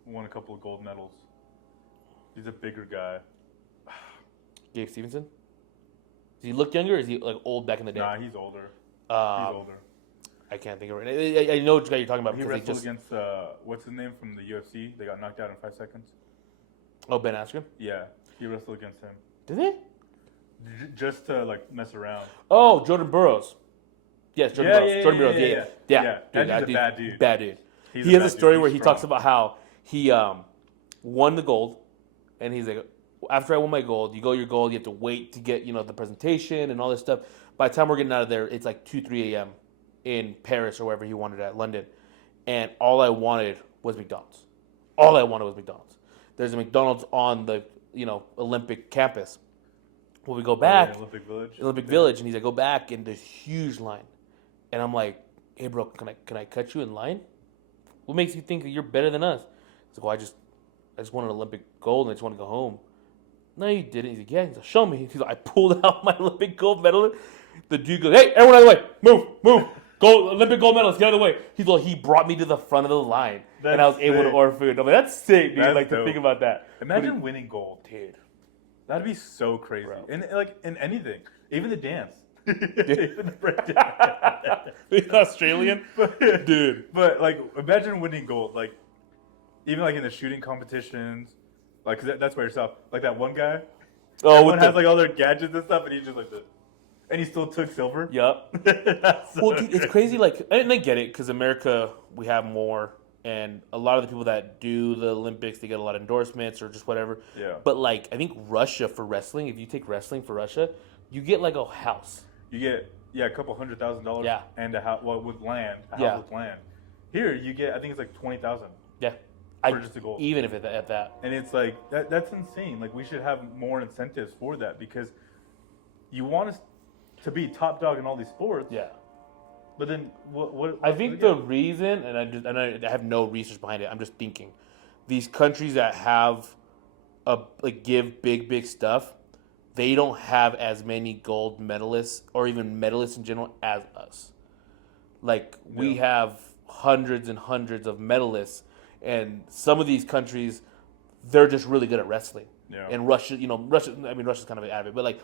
won a couple of gold medals? He's a bigger guy. Gabe Stevenson. Does he look younger or is he like old back in the day? Nah, he's older. He's older. I can't think of it. I know which guy you're talking about. He wrestled against what's his name from the UFC? They got knocked out in 5 seconds. Oh, Ben Askren? Yeah, he wrestled against him. Did they? Just to like mess around. Oh, Jordan Burroughs. Yes, Jordan Burroughs. Jordan Burroughs. Yeah. Dude, that dude's a bad dude. Bad dude. He's he has a story dude. where he talks about how he won the gold, and he's like, after I won my gold, you go your gold, you have to wait to get the presentation and all this stuff. By the time we're getting out of there, it's like 2-3 a.m. in Paris or wherever he wanted at London, and all I wanted was McDonald's. All I wanted was McDonald's. There's a McDonald's on the Olympic campus. Well, we go back Olympic Village, and he's like, go back, and there's huge line, and I'm like, hey bro, can I cut you in line? What makes you think that you're better than us? He's like, well, I just won an Olympic gold, and I just want to go home. No, you didn't. He's like, yeah. He's like, show me. He's like, I pulled out my Olympic gold medal. The dude goes, hey, everyone out of the way. Move. Olympic gold medalist, get out of the way. He's like, he brought me to the front of the line, and I was able to order food. I'm like, that's sick, dude. That's to think about that. Imagine winning gold. Dude. That'd be so crazy. Bro. And like in anything. Even the dance. Even the breakdance. The Australian? Dude. But like, imagine winning gold. Like, even like in the shooting competitions. Like, cause that's by yourself. Like that one guy. Oh, everyone has like all their gadgets and stuff, and he's just like this. And he still took silver. Yep. Well, dude, it's crazy. Like, and I get it because America, we have more, and a lot of the people that do the Olympics, they get a lot of endorsements or just whatever. Yeah. But like, I think Russia for wrestling, if you take wrestling for Russia, you get like a house. You get a couple $100,000. Yeah. And a house, with land. A house with land. Here you get, I think it's like 20,000. Yeah. For just a gold. Even if it's at that. And it's like that's insane. Like we should have more incentives for that because you want us to be top dog in all these sports. Yeah. But then what I think the reason, and I have no research behind it. I'm just thinking, these countries that have give big stuff, they don't have as many gold medalists or even medalists in general as us. Like we have hundreds and hundreds of medalists. And some of these countries, they're just really good at wrestling. Yeah. And Russia's kind of out of it. But like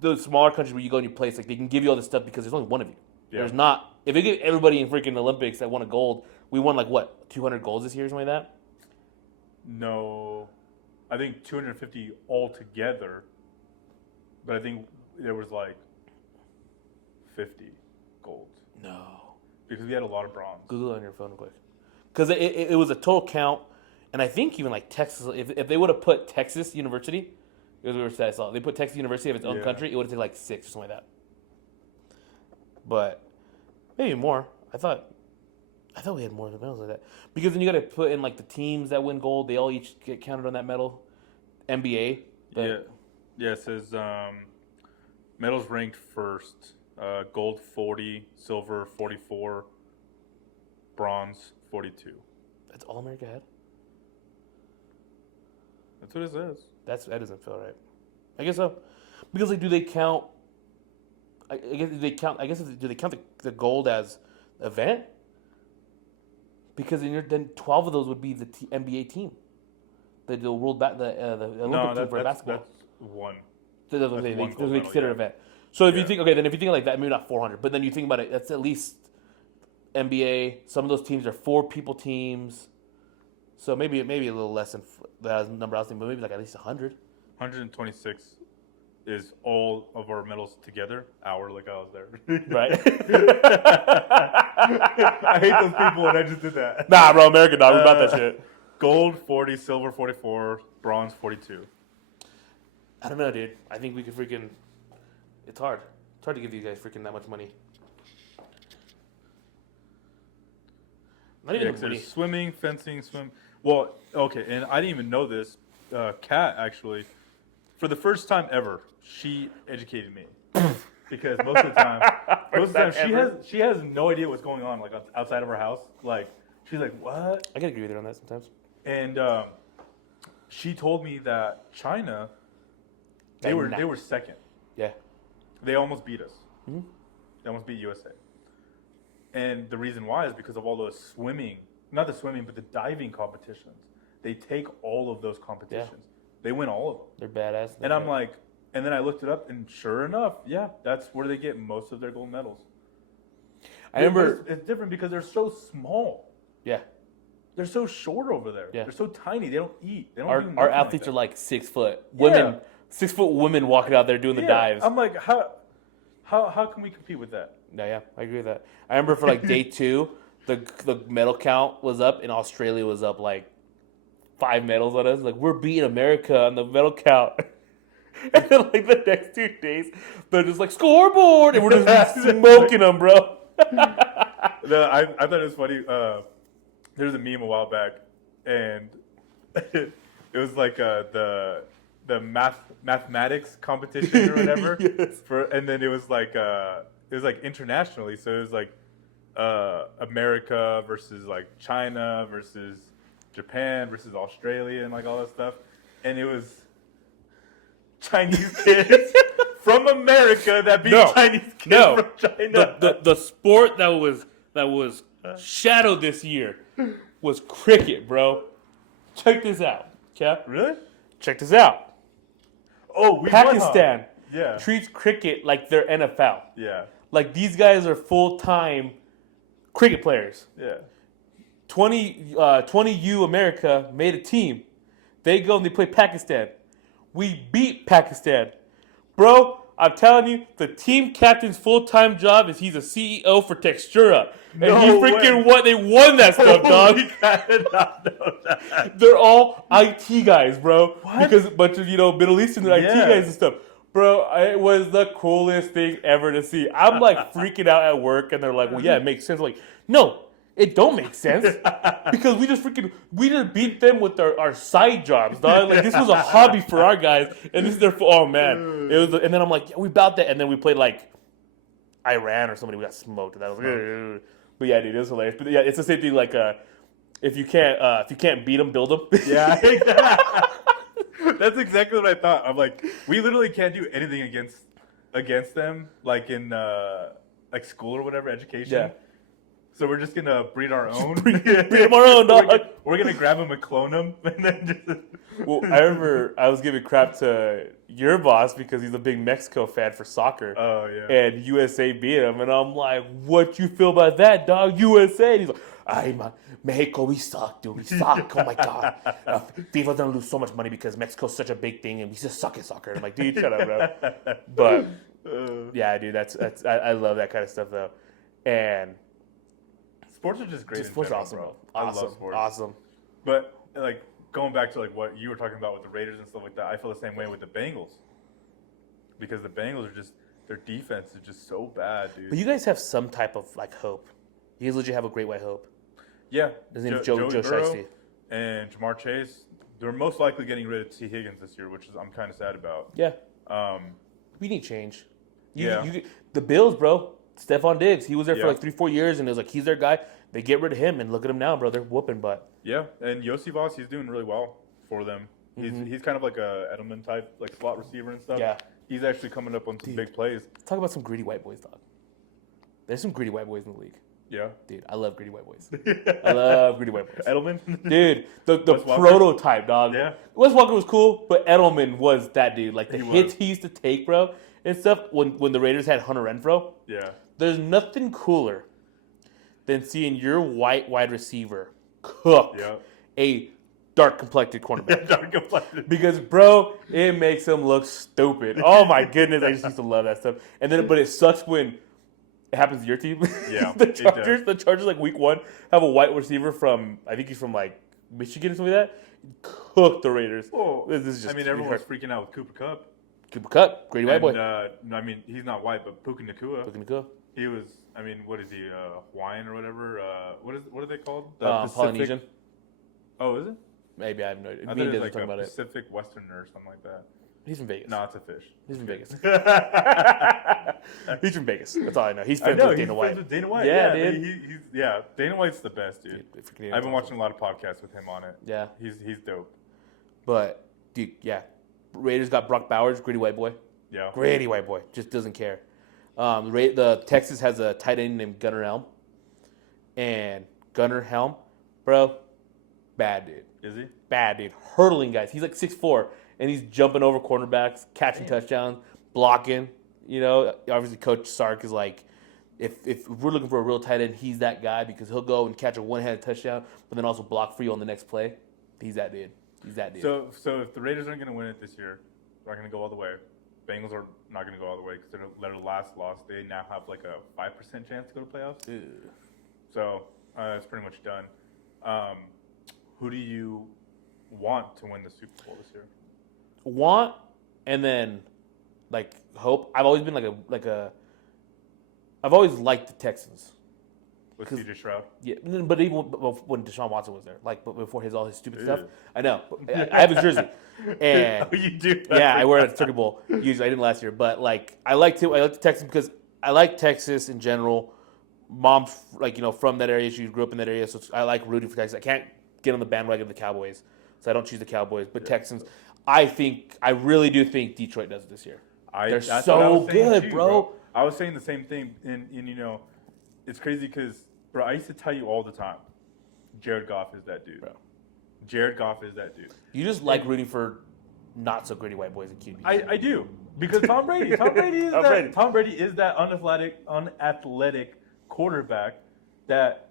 the smaller countries where you go and you place, like they can give you all this stuff because there's only one of you. Yeah. There's not. If they give everybody in freaking Olympics that won a gold, we won like what 200 golds this year or something like that. No, I think 250 altogether. But I think there was like 50 golds. No. Because we had a lot of bronze. Google it on your phone real quick. Because it was a total count, and I think even like Texas, if they would have put Texas University, it was what I saw. They put Texas University of its own country, it would have taken like 6 or something like that. But maybe more. I thought we had more medals like that because then you got to put in like the teams that win gold. They all each get counted on that medal. NBA. Yeah. It says medals ranked first: gold 40, silver 44, bronze 42. That's all America had? That's what it says. That doesn't feel right. I guess so. Because like, do they count? I guess do they count the gold as event? Because then 12 of those would be the NBA team, the Olympic team for basketball. That's one. They consider event. So if you think like that, maybe not 400, but then you think about it, that's at least NBA. Some of those teams are 4-people teams, so maybe a little less than that number I was thinking, but maybe like at least 100. 126 is all of our medals together. Our, like I was there. Right. I hate those people, and I just did that. Nah, bro, American dog. We about that shit. Gold 40, silver 44, bronze 42. I don't know, dude. I think we could freaking. It's hard. It's hard to give you guys freaking that much money. Not even the money. There's swimming, fencing, swim. Well, okay, and I didn't even know this. Kat, actually, for the first time ever, she educated me. Because most of the time, she has no idea what's going on, like outside of her house. Like, she's like, "What?" I gotta agree with her on that sometimes. And she told me that China, they were second. Yeah. They almost beat us. Mm-hmm. They almost beat USA. And the reason why is because of all those swimming, not the swimming, but the diving competitions. They take all of those competitions. Yeah. They win all of them. They're badass. And I'm like, and then I looked it up, and sure enough, yeah, that's where they get most of their gold medals. I remember it's different because they're so small. Yeah. They're so short over there. Yeah. They're so tiny. They don't eat. They don't our athletes are like 6 foot. Women, 6 foot women walking out there doing the dives. I'm like, how can we compete with that? Yeah, I agree with that. I remember for like day 2, the medal count was up, and Australia was up like 5 medals on us. Like, we're beating America on the medal count. And then like the next 2 days, they're just like, scoreboard, and we're just smoking them, bro. No, I thought it was funny. There's a meme a while back, and it was like the mathematics competition or whatever. Yes. And then it was like internationally, so it was like America versus like China versus Japan versus Australia and like all that stuff, and it was Chinese kids from America that beat Chinese kids from China. The sport that was shadowed this year was cricket, bro. Check this out. Okay? Really? Check this out. Oh, we Pakistan won, huh? treats cricket like they're NFL. Yeah. Like, these guys are full-time cricket players. Yeah. 20U America made a team. They go and they play Pakistan. We beat Pakistan. Bro, I'm telling you, the team captain's full-time job is he's a CEO for Textura. And they won that stuff, dog. I did not know that. They're all IT guys, bro. What? Because a bunch of, Middle Eastern IT guys and stuff. Bro, it was the coolest thing ever to see. I'm like freaking out at work, and they're like, well, yeah, it makes sense. I'm like, no, it don't make sense. Because we just beat them with our side jobs, dog. Like, this was a hobby for our guys, and this is their, oh man. And then I'm like, yeah, we about that. And then we played like Iran or somebody, we got smoked. And that was but yeah, dude, it was hilarious. But yeah, it's the same thing, like, if you can't beat them, build them. Yeah, that's exactly what I thought. I'm like, we literally can't do anything against them, like in like school or whatever, education. Yeah. So we're just gonna breed our own. breed them our own, dog. We're gonna grab them and clone them, and then just. Well, I remember I was giving crap to your boss because he's a big Mexico fan for soccer. Oh yeah. And USA beat him, and I'm like, "What you feel about that, dog? USA?" And he's like, "Ay, man, Mexico, we suck, dude. We suck. Oh my god, FIFA's gonna lose so much money because Mexico's such a big thing, and we just suck at soccer." And I'm like, "Dude, shut up, bro." But yeah, dude, that's I love that kind of stuff though, and. Sports are just great. Sports are awesome, bro. I love sports. Awesome. But like going back to like what you were talking about with the Raiders and stuff like that, I feel the same way with the Bengals. Because the Bengals are just their defense is just so bad, dude. But you guys have some type of like hope. You guys legit have a great white hope. Yeah. His name is Joe Shiesty. And Jamar Chase. They're most likely getting rid of T. Higgins this year, which is I'm kind of sad about. Yeah. We need change. The Bills, bro. Stephon Diggs, he was there for like 3-4 years, and it was like, he's their guy. They get rid of him, and look at him now, bro. They're whooping butt. Yeah, and Yossi Voss, he's doing really well for them. He's kind of like a Edelman type, like slot receiver and stuff. Yeah. He's actually coming up on some big plays. Talk about some greedy white boys, dog. There's some greedy white boys in the league. Yeah. Dude, I love greedy white boys. I love greedy white boys. Edelman? Dude, the prototype, dog. Yeah. Wes Walker was cool, but Edelman was that dude. Like, the hits he used to take, bro, and stuff, when the Raiders had Hunter Renfrow. Yeah. There's nothing cooler than seeing your white wide receiver cook a dark complected cornerback. Yeah, dark complected. Because, bro, it makes them look stupid. Oh my goodness, I just used to love that stuff. And then, but it sucks when it happens to your team. Yeah, the Chargers, like week 1, have a white receiver from, I think he's from like Michigan or something like that. Cook the Raiders. Oh, This is just. I mean, everyone was freaking out with Cooper Kupp. Cooper Kupp, Grady White boy. I mean, he's not white, but Puka Nacua. He was. I mean, what is he? Hawaiian or whatever? What are they called? Polynesian. Oh, is it? Maybe I have no idea. I thought it was like a Pacific Westerner or something like that. He's from Vegas. No, it's a fish. He's from Vegas. He's from Vegas. That's all I know. He's friends with Dana White. Friends with Dana White. Yeah, dude. Dana White's the best, dude. I've been watching a lot of podcasts with him on it. Yeah. He's dope. But, dude, yeah. Raiders got Brock Bowers, Grady White boy. Yeah. Grady White boy. Just doesn't care. The Texas has a tight end named Gunnar Helm. And Gunnar Helm, bro, bad dude. Is he? Bad dude. Hurdling guys. He's like 6'4", and he's jumping over cornerbacks, catching touchdowns, blocking. You know, obviously Coach Sark is like, if we're looking for a real tight end, he's that guy because he'll go and catch a one-handed touchdown, but then also block for you on the next play. He's that dude. So if the Raiders aren't going to win it this year, they're not going to go all the way. Bengals are not going to go all the way because their last loss, they now have like a 5% chance to go to playoffs. Ew. So it's pretty much done. Who do you want to win the Super Bowl this year? Want and then like hope. I've always been I've always liked the Texans. With C.J. Stroud? Yeah, but even when Deshaun Watson was there, like before all his stupid stuff. I know. I have his jersey. And oh, you do? Yeah, I wear it at the Turkey Bowl. Usually, I didn't last year, but like I like the Texans because I like Texas in general. Mom's from that area. She grew up in that area, so I like rooting for Texas. I can't get on the bandwagon of the Cowboys, so I don't choose the Cowboys. But Texans, I really do think Detroit does it this year. They're so good, too, bro. I was saying the same thing, and it's crazy because, bro, I used to tell you all the time, Jared Goff is that dude. Bro. Jared Goff is that dude. You just like rooting for not so gritty white boys and QBs. I do because Tom Brady. Tom Brady is that unathletic quarterback that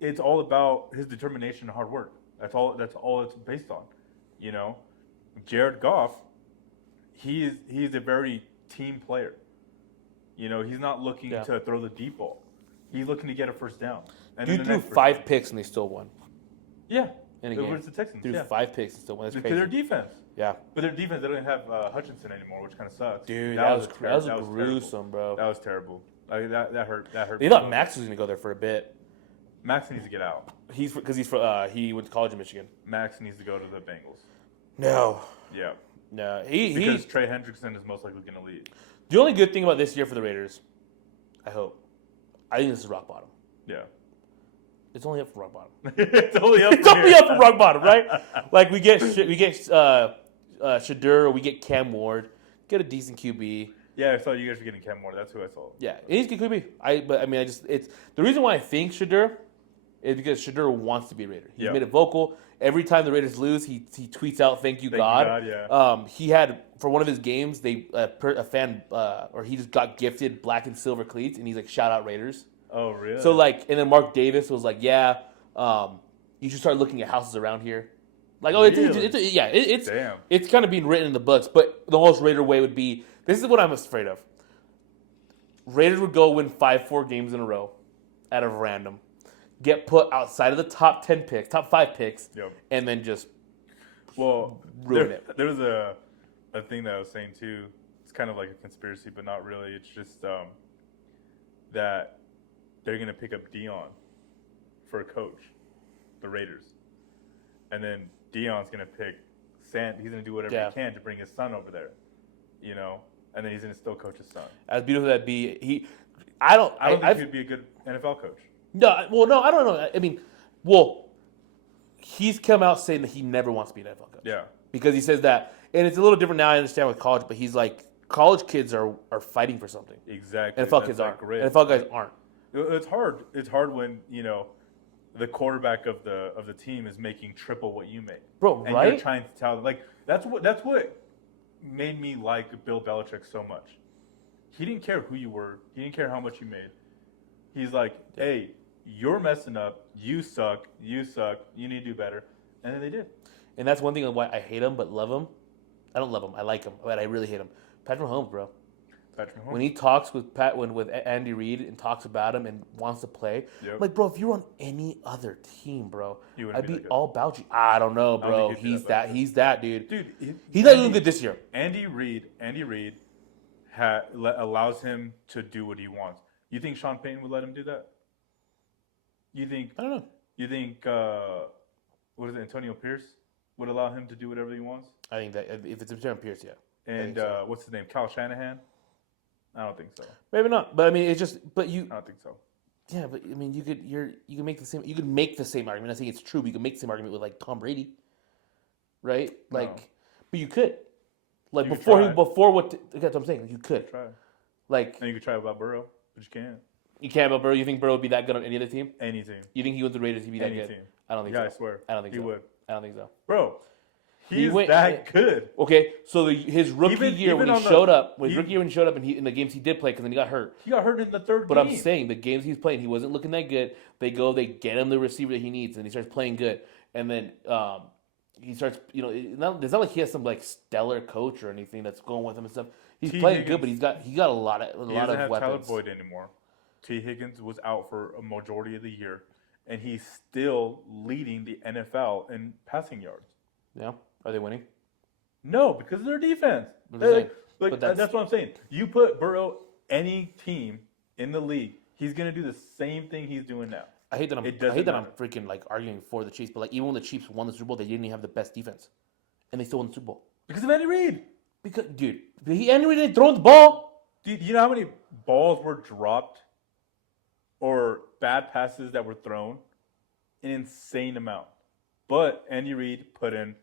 it's all about his determination and hard work. That's all it's based on. Jared Goff, he's a very team player. He's not looking to throw the deep ball. He's looking to get a first down. And Dude threw 5 picks and they still won. Yeah. In a game. It's the Texans. Threw 5 picks and still won. That's crazy. Because their defense. Yeah. But their defense, they don't have Hutchinson anymore, which kind of sucks. Dude, that was gruesome, terrible. Bro. That was terrible. That hurt. They thought Max was going to go there for a bit. Max needs to get out. He went to college in Michigan. Max needs to go to the Bengals. No. Yeah. No. Because Trey Hendrickson is most likely going to leave. The only good thing about this year for the Raiders, I think this is rock bottom. Yeah. It's only up for rock bottom. It's only up for rock bottom, right? Like we get Shadur, or we get Cam Ward, get a decent QB. Yeah, I saw you guys were getting Cam Ward. That's who I saw. Yeah, he's a good QB. It's the reason why I think Shadur is because Shadur wants to be a Raider. He's made it vocal. Every time the Raiders lose, he tweets out, "Thank you, God." Yeah. He had for one of his games, a fan or he just got gifted black and silver cleats, and he's like, "Shout out Raiders." Oh, really? So and then Mark Davis was like, "Yeah, you should start looking at houses around here." Like, oh, really? It's kind of being written in the books. But the most Raider way would be, this is what I'm afraid of. Raiders would go win 5-4 games in a row, out of random, get put outside of the top 5 picks, and then just ruin it. There was a thing that I was saying too. It's kind of like a conspiracy, but not really. It's just that they're gonna pick up Dion for a coach, the Raiders, and then Dion's gonna pick Sam. He's gonna do whatever he can to bring his son over there, and then he's gonna still coach his son. As beautiful as that be, I don't think he'd be a good NFL coach. No, I don't know. I mean, he's come out saying that he never wants to be an NFL coach. Yeah. Because he says that, and it's a little different now. I understand with college, but he's like, college kids are fighting for something. Exactly. NFL kids aren't. NFL guys aren't. It's hard. It's hard when the quarterback of the team is making triple what you make, bro. And right? you're trying to tell them, like, that's what made me like Bill Belichick so much. He didn't care who you were. He didn't care how much you made. He's like, hey, you're messing up. You suck. You need to do better. And then they did. And that's one thing of why I hate him, but love him. I don't love him. I like him, but I really hate him. Patrick Mahomes, bro. Patrick Mahomes. When he talks with with Andy Reid and talks about him and wants to play, Yep. like, bro, if you were on any other team, bro, He wouldn't I'd be be that good. all about you. I don't know, I don't bro. think he'd be He's that that. He's that dude. Dude, He's not doing good this year. Andy Reid allows him to do what he wants. You think Sean Payton would let him do that? You think? I don't know. You think? What is it? Antonio Pierce would allow him to do whatever he wants? I think that if it's Aaron Pierce, yeah. And so. What's his name? Kyle Shanahan? I don't think so. Maybe not, but I mean, it's just. But you. I don't think so. Yeah, but I mean, you can make the same. You can make the same argument. I'm not saying it's true, but you can make the same argument with like Tom Brady, right? Like, No. but you could. Like You could before try. that's what I'm saying. You could. Try. Like And you could try about Burrow, but you can't. you can't, but Burrow. You think Burrow would be that good on any other team? Any team. You think he went to the Raiders? He'd be that Any good? team. I don't think Yeah, so. I swear. I don't think he so. would. I don't think so. Bro, he's went- that good. Okay, so his rookie year when he showed up, when he showed up, and in the games he did play, because then he got hurt. He got hurt in the third But game. I'm saying the games he's playing, he wasn't looking that good. They get him the receiver that he needs, and he starts playing good. And then he starts, it's not like he has some like stellar coach or anything that's going with him and stuff. He's T. playing Higgins- good, but he got a lot of He doesn't have weapons. Tyler Boyd anymore. T. Higgins was out for a majority of the year, and he's still leading the NFL in passing yards. Yeah, are they winning? No, because of their defense. I'm just saying. Like, But that's what I'm saying. You put Burrow any team in the league, he's gonna do the same thing he's doing now. I hate that I'm It I hate that doesn't I'm freaking like arguing for the Chiefs, but like even when the Chiefs won the Super Bowl, they didn't even have the best defense, and they still won the Super Bowl. Because of Andy Reid. Because Andy Reid didn't throw the ball. Dude, you know how many balls were dropped or bad passes that were thrown? An insane amount. But Andy Reid put in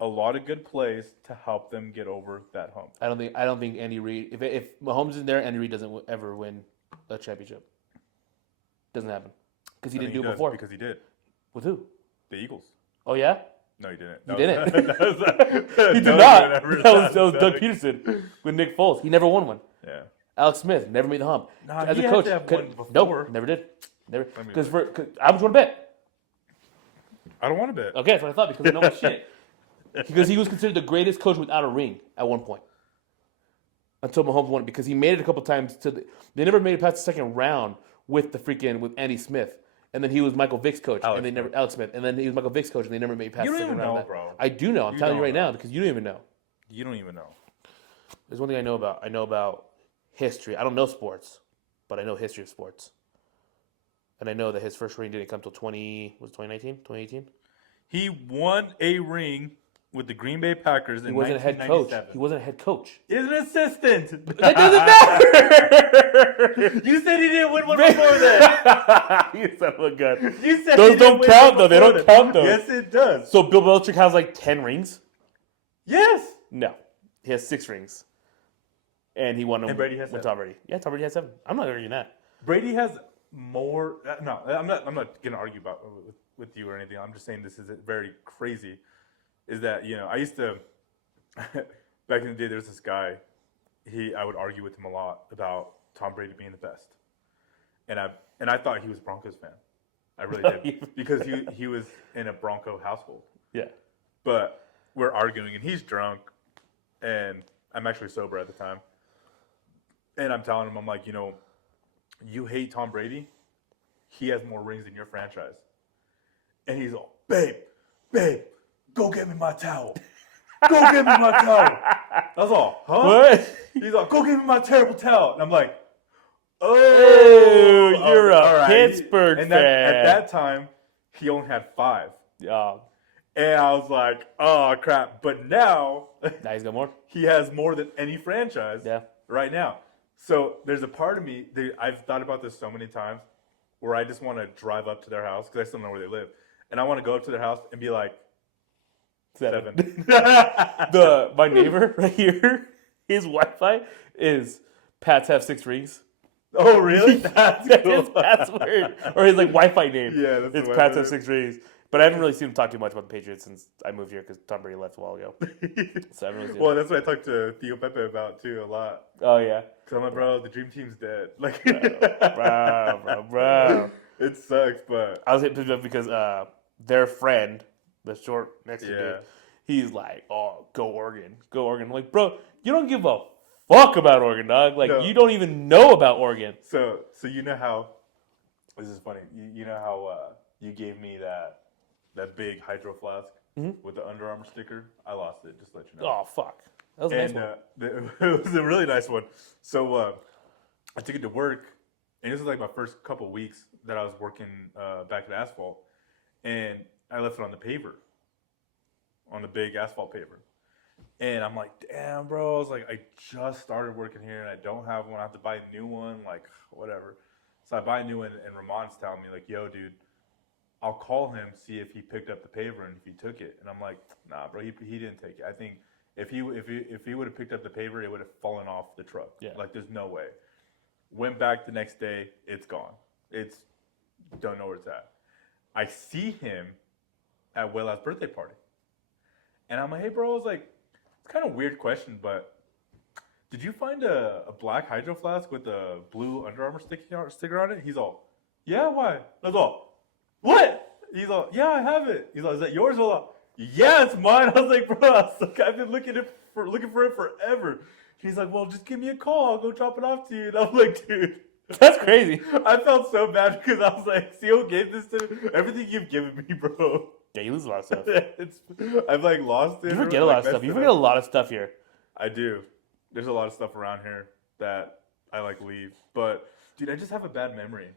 a lot of good plays to help them get over that hump. I don't think Andy Reid. If Mahomes is there, Andy Reid doesn't ever win a championship. Doesn't happen because he I didn't mean, do it does, before. Because he did. With who? The Eagles. Oh yeah, No, he didn't. he didn't. He He did not. That was Doug Peterson with Nick Foles. He never won one. Yeah. Alex Smith never made the hump. Nah, As he a had coach, to have couldn't- one nope, before. never did. Never. Let me Because look. I was going to bet. I don't want to bet. Okay, that's what I thought because I know my shit. Because he was considered the greatest coach without a ring at one point. Until Mahomes won it because he made it a couple times they never made it past the second round with Andy Smith. And then he was Michael Vick's coach. Alex Smith. And then he was Michael Vick's coach and they never made it past You the don't second even round. know, of that. bro. I do know. I'm You telling you don't right know. now because you don't even know. You don't even know. There's one thing I know about. I know about history. I don't know sports, but I know history of sports. And I know that his first ring didn't come till 2019, 2018? He won a ring with the Green Bay Packers in He wasn't a head coach. 1997. He wasn't a head coach. He's an assistant. That doesn't matter. You said he didn't win one before that. You son of a gun. You said Those he didn't don't win count, one though. They before don't that. count, though. Yes, it does. So Bill Belichick has like 10 rings? Yes. No. He has 6 rings. And he won them And Brady has with 7. Tom Brady. Yeah, Tom Brady has 7. I'm not arguing that. Brady has more. No, I'm not gonna argue about with you or anything. I'm just saying this is very crazy. Is that I used to back in the day. There's this guy. I would argue with him a lot about Tom Brady being the best, and I thought he was a Broncos fan. I really did because he was in a Bronco household. Yeah. But we're arguing, and he's drunk, and I'm actually sober at the time. And I'm telling him, I'm like, you hate Tom Brady? He has more rings than your franchise. And he's all, babe, go get me my towel. Go get me my towel. That's all. Huh? What? He's like, go get me my terrible towel. And I'm like, Oh, you're a all right. Pittsburgh and fan. At that time, he only had 5. Yeah. And I was like, oh, crap. But now, Now he's got more? he has more than any franchise Yeah. right now. So there's a part of me, I've thought about this so many times, where I just want to drive up to their house, because I still know where they live. And I want to go up to their house and be like, 7. My neighbor right here, his Wi-Fi is Pats have 6 rings. Oh, really? That's That's cool. his password. Or his Wi-Fi name. Yeah, that's It's the Pats Wi-Fi have 6 rings. But I haven't really seen him talk too much about the Patriots since I moved here because Tom Brady left a while ago. So I haven't really seen Well, him. that's what I talked to Theo Pepe about, too, a lot. Oh, yeah. Because I'm like, bro, the dream team's dead. Like, Bro. It sucks, but... I was hitting up because their friend the short next to Yeah. dude. He's like, "Oh, go Oregon, go Oregon." I'm like, bro, you don't give a fuck about Oregon, dog. Like, No. you don't even know about Oregon. So you know how this is funny. You know how you gave me that big hydro flask with the Under Armour sticker? I lost it. Just to let you know. Oh, fuck. That was a nice And one. it was a really nice one. So I took it to work, and this was like my first couple weeks that I was working back at asphalt, and I left it on the paver, on the big asphalt paver. And I'm like, damn, bro. I was like, I just started working here, and I don't have one. I have to buy a new one, like, whatever. So I buy a new one, and Ramon's telling me, like, yo, dude, I'll call him, see if he picked up the paver and if he took it. And I'm like, nah, bro, he didn't take it. I think if he would have picked up the paver, it would have fallen off the truck. Yeah. Like, there's no way. Went back the next day, it's gone. It's, don't know where it's at. I see him at Willa's birthday party. And I'm like, hey, bro, I was like, it's kind of a weird question, but did you find a black hydro flask with a blue Under Armour sticker on it? He's all, yeah, why? I was all, what? He's all, yeah, I have it. He's all, is that yours? I was all, yeah, it's mine. I was like, bro, I've been looking for it forever. He's like, well, just give me a call. I'll go drop it off to you. And I'm like, dude. That's crazy. I felt so bad because I was like, Seal gave this to me. Everything you've given me, bro. Yeah, you lose a lot of stuff. I've like lost it. You forget a lot of stuff. You forget a lot of stuff here. I do. There's a lot of stuff around here that I like leave. But dude, I just have a bad memory.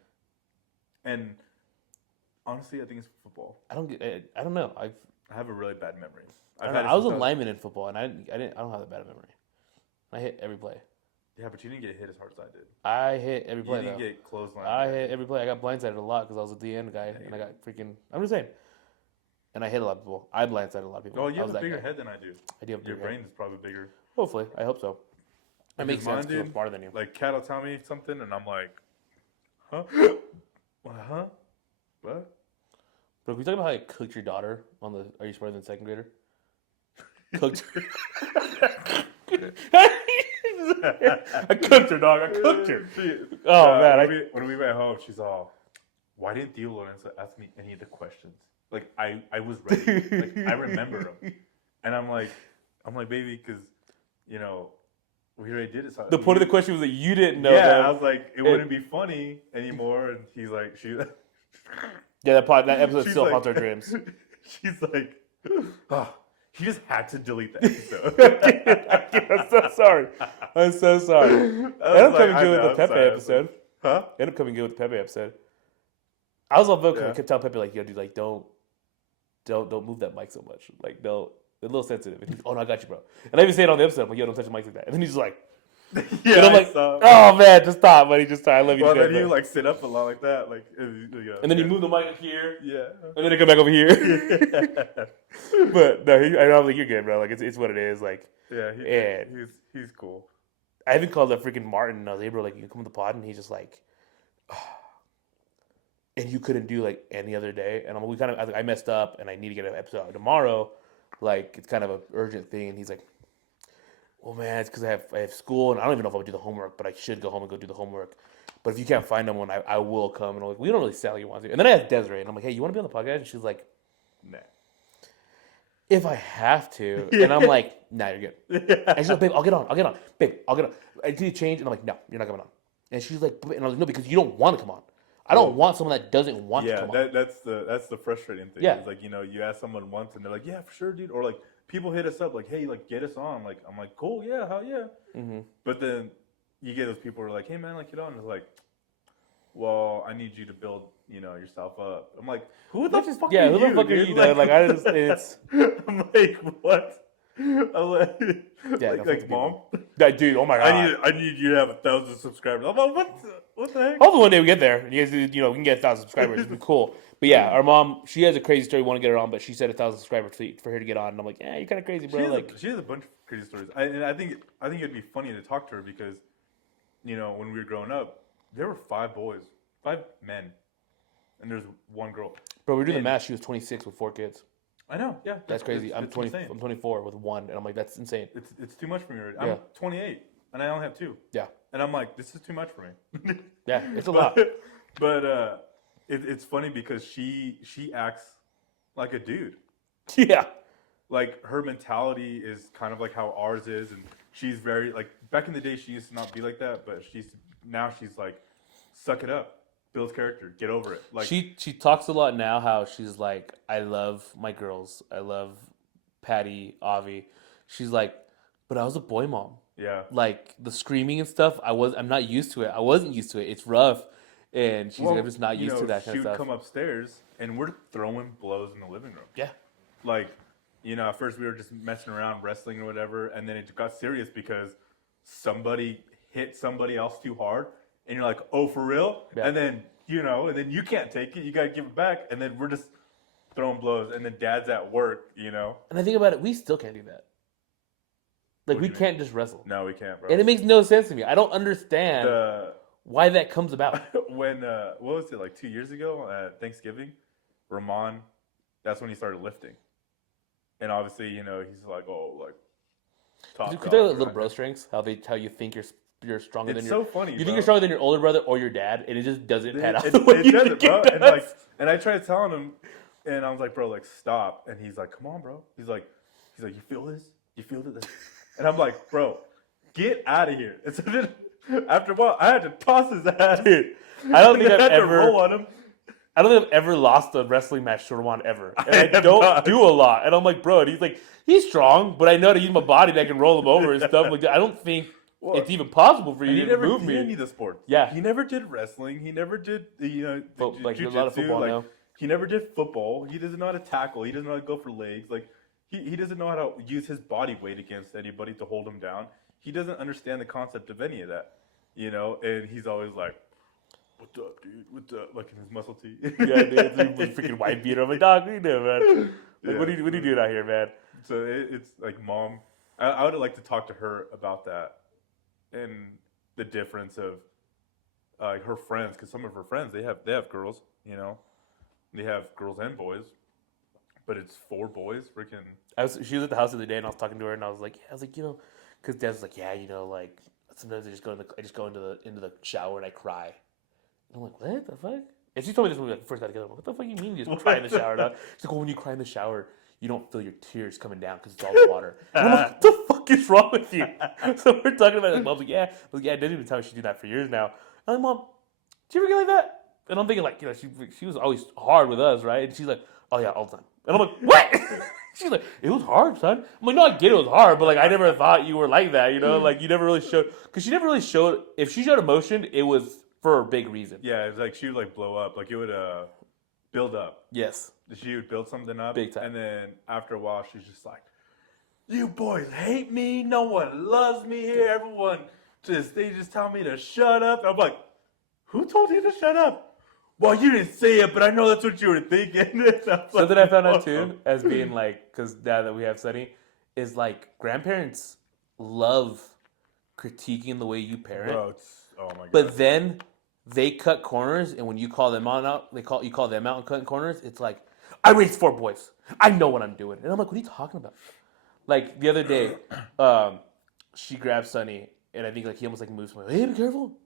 And honestly, I think it's football. I don't know. I have a really bad memory. I was a lineman in football, and I don't have a bad memory. I hit every play. Yeah, but you didn't get hit as hard as I did. I hit every play, You didn't though. get clothesline. I hit every play. I got blindsided a lot because I was at the end guy, and I got freaking... I'm just saying. And I hit a lot of people. I blindsided a lot of people. Oh, you have a a bigger head than I do. I do have a Your bigger brain is probably bigger. Hopefully. I hope so. That makes sense because I'm dude, smarter than you. Like, Kat will tell me something, and I'm like, huh? Huh? What? Bro, can we talk about how I cooked your daughter on the Are You Smarter Than Second Grader? Cooked her. I cooked her, dog. I cooked her. Oh, man. When we went home, she's all, why didn't Theo Lorenzo ask me any of the questions? Like, I was ready. Like, I remember them. And I'm like, baby, because, you know, we already did it. So the point of the question was that you didn't know that. that. I was like, it wouldn't be funny anymore. And he's like, yeah, that episode still haunts our dreams. She's like, oh, he just had to delete that episode. I'm so sorry. I'm so sorry. Ended up coming good with the Pepe episode. Huh? Ended up coming good with the Pepe episode. I was all vocal. I kept telling Pepe, like, yo, dude, like, don't move that mic so much. Like, don't. It's a little sensitive. And he's, oh, no, I got you, bro. And I even say it on the episode. I'm like, yo, don't touch the mic like that. And then he's just like, yeah, and I'm like, oh, man, just stop, buddy. Just stop. I love you. Well, then you, like, sit up a lot like that. Like, and then you move the mic here. Yeah. And then it come back over here. But, no, I'm like, you're good, bro. Like, it's what it is. Like, yeah, he's cool. I even called up freaking Martin. And I was like, hey, bro, like, you can come to the pod? And he's just like, oh. And you couldn't do, like, any other day. And I was like, I messed up, and I need to get an episode out tomorrow. Like, it's kind of an urgent thing. And he's like, well, man, it's because I have school, and I don't even know if I would do the homework, but I should go home and go do the homework. But if you can't find someone, I will come. And I'm like, we don't really sound like you want to. And then I asked Desiree, and I'm like, hey, you want to be on the podcast? And she's like, nah. If I have to. And I'm like, nah, you're good. And she's like, babe, I'll get on. Babe, I'll get on. I need to change. And I'm like, no, you're not coming on. And she's like, and I was like, no, because you don't want to come on. I don't want someone that doesn't want to come on. Yeah, that's the frustrating thing. Yeah. It's like, you know, you ask someone once, and they're like, yeah, for sure, dude. Or, like, people hit us up, like, hey, like, get us on. Like, I'm like, cool, yeah, hell yeah. Mm-hmm. But then you get those people who are like, hey, man, like, get on. And it's like, well, I need you to build, you know, yourself up. I'm like, who the fuck are you? Yeah, who the fuck are you, dude? Like, I just, it's... I'm like, what? I'm like, yeah, like mom? That dude, oh my God. I need you to have 1,000 subscribers. I'm like, what the heck? Hopefully one day we get there. And you guys, you know, we can get 1,000 subscribers. It'd be cool. But yeah, our mom, she has a crazy story. We want to get her on, but she said 1,000 subscribers for her to get on. And I'm like, yeah, you're kind of crazy, bro. She has a bunch of crazy stories. And I think it'd be funny to talk to her because, you know, when we were growing up, there were 5 men, and there's 1 girl. Bro, we were doing the math. She was 26 with 4 kids. I know, yeah. That's crazy. I'm 20. Insane. I'm 24 with 1, and I'm like, that's insane. It's too much for me already. I'm 28, and I only have 2. Yeah. And I'm like, this is too much for me. Yeah, it's a lot. But it's funny because she acts like a dude. Yeah. Like her mentality is kind of like how ours is, and she's very like back in the day she used to not be like that, but she's like, suck it up, build character, get over it. Like She talks a lot now how she's like, I love my girls. I love Patty, Avi. She's like, but I was a boy mom. yeah. Like the screaming and stuff, I'm not used to it. I wasn't used to it. It's rough. And she's like, I'm Well, just not used to that she kind of would stuff. come upstairs and we're throwing blows in the living room. Yeah. Like, at first we were just messing around, wrestling or whatever, and then it got serious because somebody hit somebody else too hard, and you're like, oh, for real? Yeah. And then, and then you can't take it, you gotta give it back, and then we're just throwing blows, and then dad's at work, And I think about it, we still can't do that. Like, What do we you mean? can't just wrestle. No, we can't, bro. And it makes no sense to me. I don't understand The why that comes about. when what was it, like 2 years ago at Thanksgiving, Ramon, that's when he started lifting, and obviously he's like, oh, like top Could dog, they little right? bro strengths? How you think you're stronger It's than so your funny. you bro. think you're stronger than your older brother or your dad, and it just doesn't pan out It, the way it you doesn't, think it bro. does. And I tried telling him, and I was like, bro, like stop. And he's like, come on, bro. He's like, you feel this? You feel this? And I'm like, bro, get out of here. And so then after a while, I had to toss his ass. Dude, I don't think I I've had to ever roll on him. I don't think I've ever lost a wrestling match to Ramon ever. And I I have don't not. do a lot. And I'm like, bro, and he's like, he's strong, but I know how to use my body and I can roll him over and stuff. Like, I don't think it's even possible for And you he to never move did me. any of the sports. Yeah. He never did wrestling. He never did the Like, jiu-jitsu. a lot of football like, now. he never did football. He doesn't know how to tackle. He doesn't know how to go for legs. Like he doesn't know how to use his body weight against anybody to hold him down. He doesn't understand the concept of any of that. And he's always like, "What's up, dude? What's up?" Like in his muscle tee. Yeah, dude, it's a freaking white beater. I'm like, dog, what are you doing, man? Like, Yeah, what are you doing out here, man? So it's like, mom. I would like to talk to her about that and the difference of her friends, because some of her friends they have girls, they have girls and boys, but it's 4 boys, freaking. She was at the house the other day, and I was talking to her, and I was like, because Dad's like, yeah, like sometimes I just go into the shower and I cry. And I'm like, what the fuck? And she told me this when we first got together. I'm like, what the fuck you mean you just cry in the shower? Now? She's like, well, when you cry in the shower, you don't feel your tears coming down because it's all the water. And I'm like, what the fuck is wrong with you? So we're talking about it. Mom's like, yeah. I was like, yeah, Dad's been telling me she's doing that for years now. I'm like, Mom, did you ever get like that? And I'm thinking like, she was always hard with us, right? And she's like, oh yeah, all the time. And I'm like, what? She's like, it was hard, son. I'm like, no, I get it was hard, but like, I never thought you were like that, Like, you never really showed, because she never really showed, if she showed emotion, it was for a big reason. Yeah, it's like she would like blow up, like it would build up. Yes. She would build something up, Big time. and then after a while, she's just like, "You boys hate me. No one loves me here. Everyone they just tell me to shut up." And I'm like, "Who told you to shut up?" Well, you didn't say it, but I know that's what you were thinking. Something I found out too, as being like, because now that we have Sunny, is like grandparents love critiquing the way you parent. Bro, oh my god. But then they cut corners, and when you call them out, you call them out and cutting corners. It's like, I raised 4 boys. I know what I'm doing, and I'm like, what are you talking about? Like the other day, she grabbed Sunny, and I think like he almost like moves me. Hey, be careful!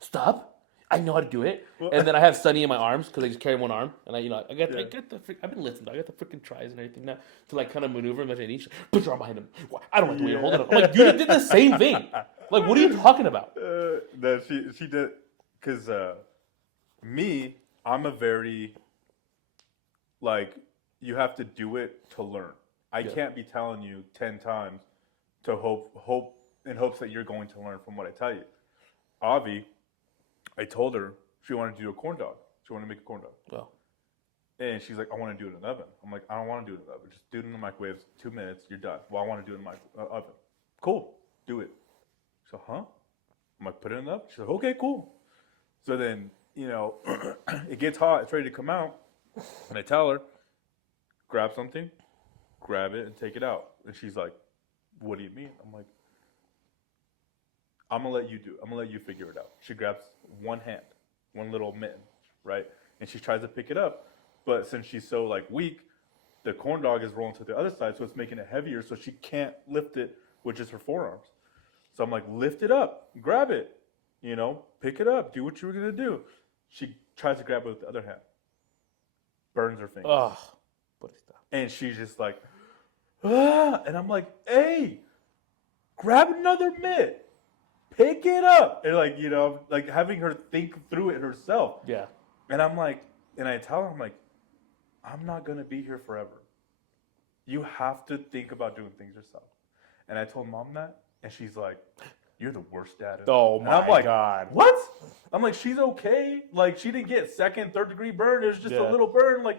Stop! I know how to do it. And then I have Sunny in my arms because I just carry one arm, and I got I've been listening. I got the freaking tries and everything now to like kind of maneuver him as I need. Put your arm behind him. I don't have to wait. Hold it. I'm like, you did the same thing. Like, what are you talking about? No, she did, because me, I'm a very, like, you have to do it to learn. I can't be telling you 10 times to hope in hopes that you're going to learn from what I tell you. Avi, I told her she wanted to do a corn dog. She wanted to make a corn dog. Well, And she's like, I want to do it in an oven. I'm like, I don't want to do it in an oven. Just do it in the microwave. 2 minutes, you're done. Well, I want to do it in my oven. Cool, do it. So, huh? I'm like, put it in the oven. She's like, okay, cool. So then, it gets hot. It's ready to come out. And I tell her, grab something, grab it, and take it out. And she's like, what do you mean? I'm like, I'm going to let you do it. I'm going to let you figure it out. She grabs one hand, one little mitten, right? And she tries to pick it up. But since she's so like weak, the corn dog is rolling to the other side, so it's making it heavier, so she can't lift it with just her forearms. So I'm like, lift it up, grab it, pick it up, do what you were going to do. She tries to grab it with the other hand. Burns her finger. oh, And she's just like, ah, and I'm like, hey, grab another mitt, pick it up, and like like having her think through it herself. Yeah. And I'm like, and I tell her, I'm like, I'm not gonna be here forever. You have to think about doing things yourself. And I told mom that, and she's like, you're the worst dad ever. Oh And I'm my like, God. what? I'm like, she's okay. Like, she didn't get second, third degree burn. It was just a little burn. Like,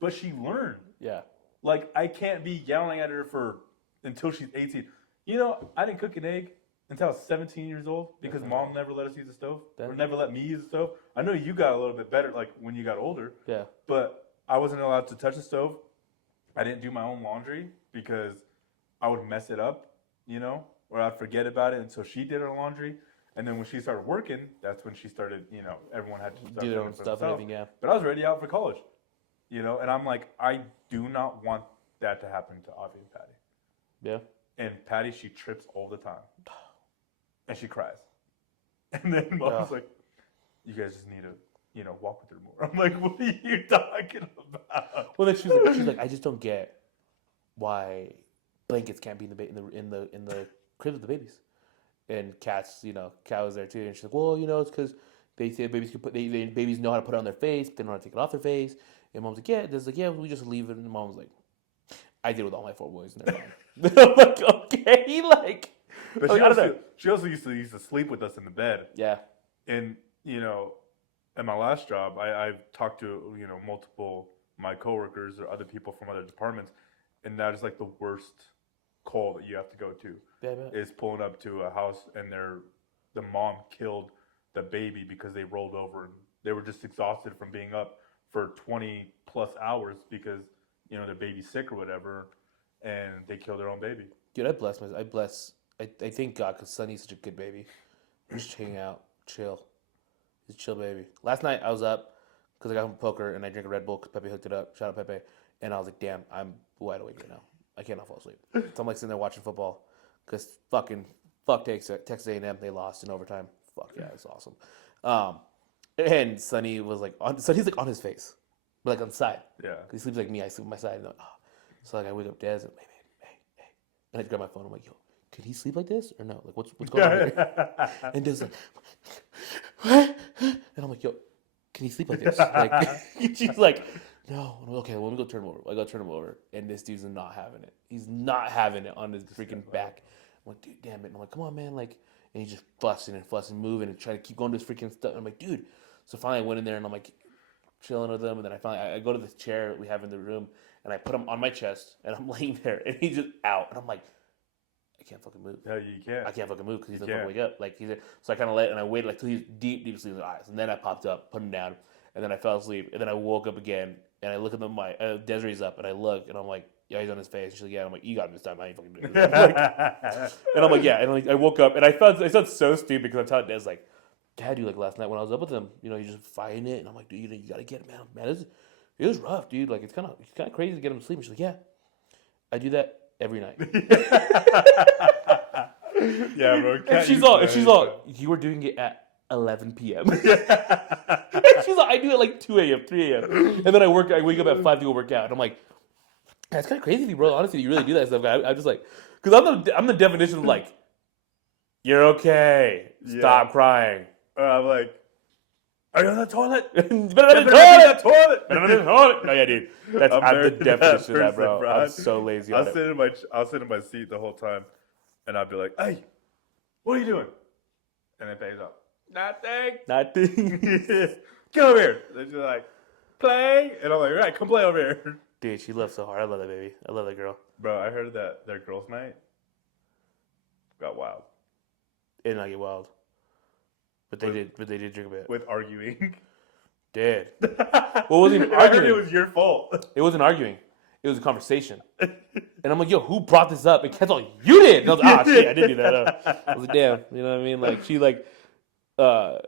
but she learned. Yeah. Like, I can't be yelling at her until she's 18. I didn't cook an egg until I was 17 years old because mom never let us use the stove or never let me use the stove. I know you got a little bit better, like, when you got older. Yeah. But I wasn't allowed to touch the stove. I didn't do my own laundry because I would mess it up, or I'd forget about it until she did her laundry. And then when she started working, that's when she started, everyone had to start do their own stuff and everything, yeah. But I was already out for college, and I'm like, I do not want that to happen to Avi and Patty. Yeah. And Patty, she trips all the time. And she cries. And then mom's like, you guys just need to, walk with her more. I'm like, what are you talking about? Well, then she's like, I just don't get why blankets can't be in the crib of the babies. And Kat was there too, and she's like, well, it's because they say babies can babies know how to put it on their face, but they don't know how to take it off their face. And mom's like, yeah, we just leave it. And mom's like, I did with all my 4 boys, and they're fine. I'm like, okay, like. But she also used to sleep with us in the bed. Yeah. And at my last job, I've talked to multiple my coworkers or other people from other departments, and that is like the worst call that you have to go to. Yeah, is pulling up to a house and the mom killed the baby because they rolled over and they were just exhausted from being up for 20 plus hours because their baby's sick or whatever, and they killed their own baby. Dude, I thank God because Sonny's such a good baby. Just hang out, chill. He's a chill baby. Last night I was up because I got home from poker and I drank a Red Bull because Pepe hooked it up. Shout out Pepe. And I was like, damn, I'm wide awake right now. I cannot fall asleep. So I'm like sitting there watching football because fuck Texas A&M. They lost in overtime. Fuck yeah, it's awesome. And Sonny was like, Sonny's like on his face, but like on the side. Yeah. He sleeps like me. I sleep on my side. And like, So like I wake up Des and hey. And I grab my phone. I'm like, yo, can he sleep like this or no? Like what's going on here? And Des like, what? And I'm like, yo, can he sleep like this? Like she's like, no. I'm like, okay, well, let me go turn him over. I go turn him over, and this dude's not having it. He's not having it on his freaking back. I'm like, dude, damn it. And I'm like, come on, man. Like, and he's just fussing, moving, and trying to keep going to his freaking stuff. And I'm like, dude. So finally I went in there, and I'm like, chilling with him. And then I go to this chair that we have in the room, and I put him on my chest, and I'm laying there, and he's just out. And I'm like, I can't fucking move. No, you can't. I can't fucking move because he's not fucking wake up. Like so I kind of and I waited like till he's deep sleep in his eyes, and then I popped up, put him down, and then I fell asleep, and then I woke up again, and I look at my Desiree's up, and I look, and I'm like, yeah, he's on his face. She's like, yeah. I'm like, you got him this time. I ain't fucking doing it. And I'm like, yeah. And like, I woke up, and I felt so stupid because I'm telling Des like, Dad, dude, like last night when I was up with him, he's just fighting it, and I'm like, dude, you gotta get it, man. It was rough, dude. Like it's kind of crazy to get him to sleep. And she's like, yeah, I do that every night. Yeah, bro. And she's all, you were doing it at 11 p.m. And she's like, I do it like 2 a.m., 3 a.m. And then I wake up at 5 to go work out. And I'm like, that's kind of crazy, bro. Honestly, you really do that stuff. I'm just like, because I'm the definition of like, you're okay. Stop crying. I'm like, are you on the toilet? Better than the toilet. No, yeah, dude. I'm the definition of that, bro. I'm so lazy. I'll sit in my seat the whole time, and I'll be like, hey, what are you doing? And it pays up. Nothing. Get over here. Then she's like, play. And I'm like, all right, come play over here. Dude, she loves so hard. I love that baby. I love that girl. Bro, I heard that their girls' night got wild. It did not get wild. But they did drink a bit. With arguing. Did. What was even arguing? I heard it was your fault. It wasn't arguing. It was a conversation. And I'm like, yo, who brought this up? And Kat's like, you did. And I was like, shit, I didn't do that. I was like, damn. You know what I mean? Like, she like, the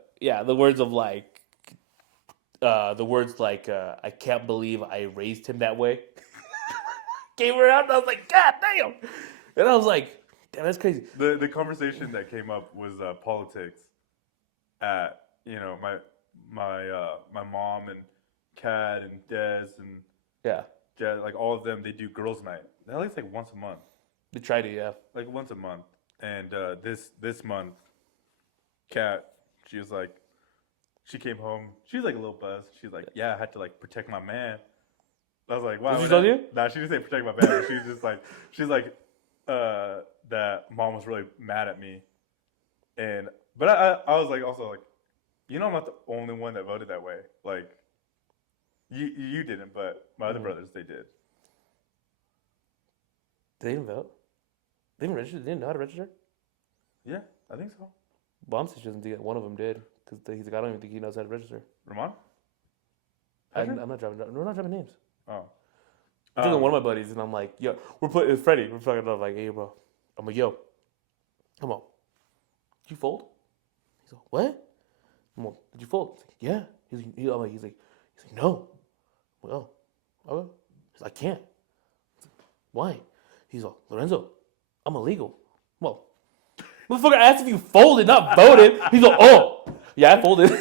words like, I can't believe I raised him that way. Came around and I was like, God damn. And I was like, damn, that's crazy. The conversation that came up was politics. At my mom and Kat and Des and yeah, like all of them, they do girls' night. At least like once a month. They try to, yeah. Like once a month. And this month, Kat, she was like, she came home. She was like a little buzzed. She's like, yeah, I had to like protect my man. I was like, wow. Did she tell you? Nah, she didn't say protect my man. She was just like, she's like, that mom was really mad at me. But I was like, also like, you know, I'm not the only one that voted that way. Like, you didn't, but my other brothers, they did. They didn't vote? They didn't register? They didn't know how to register? Yeah, I think so. Mom says she doesn't think one of them did. Because he's like, I don't even think he knows how to register. Ramon? I'm not dropping. We're not dropping names. Oh. I'm talking to one of my buddies, and I'm like, yo, we're putting Freddie. We're talking about like, hey, bro. I'm like, yo, come on. Did you fold? He's like, what? I'm like, did you fold? He's like, yeah. He's like, no. I'm like, oh, okay. He's like, I can't. Why? He's like, Lorenzo, I'm illegal. Well, motherfucker asked if you folded, not voted. He's like, oh, yeah, I folded. I'm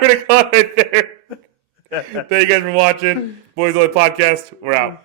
gonna call it right there. Thank you guys for watching. Boys Only Podcast. We're out.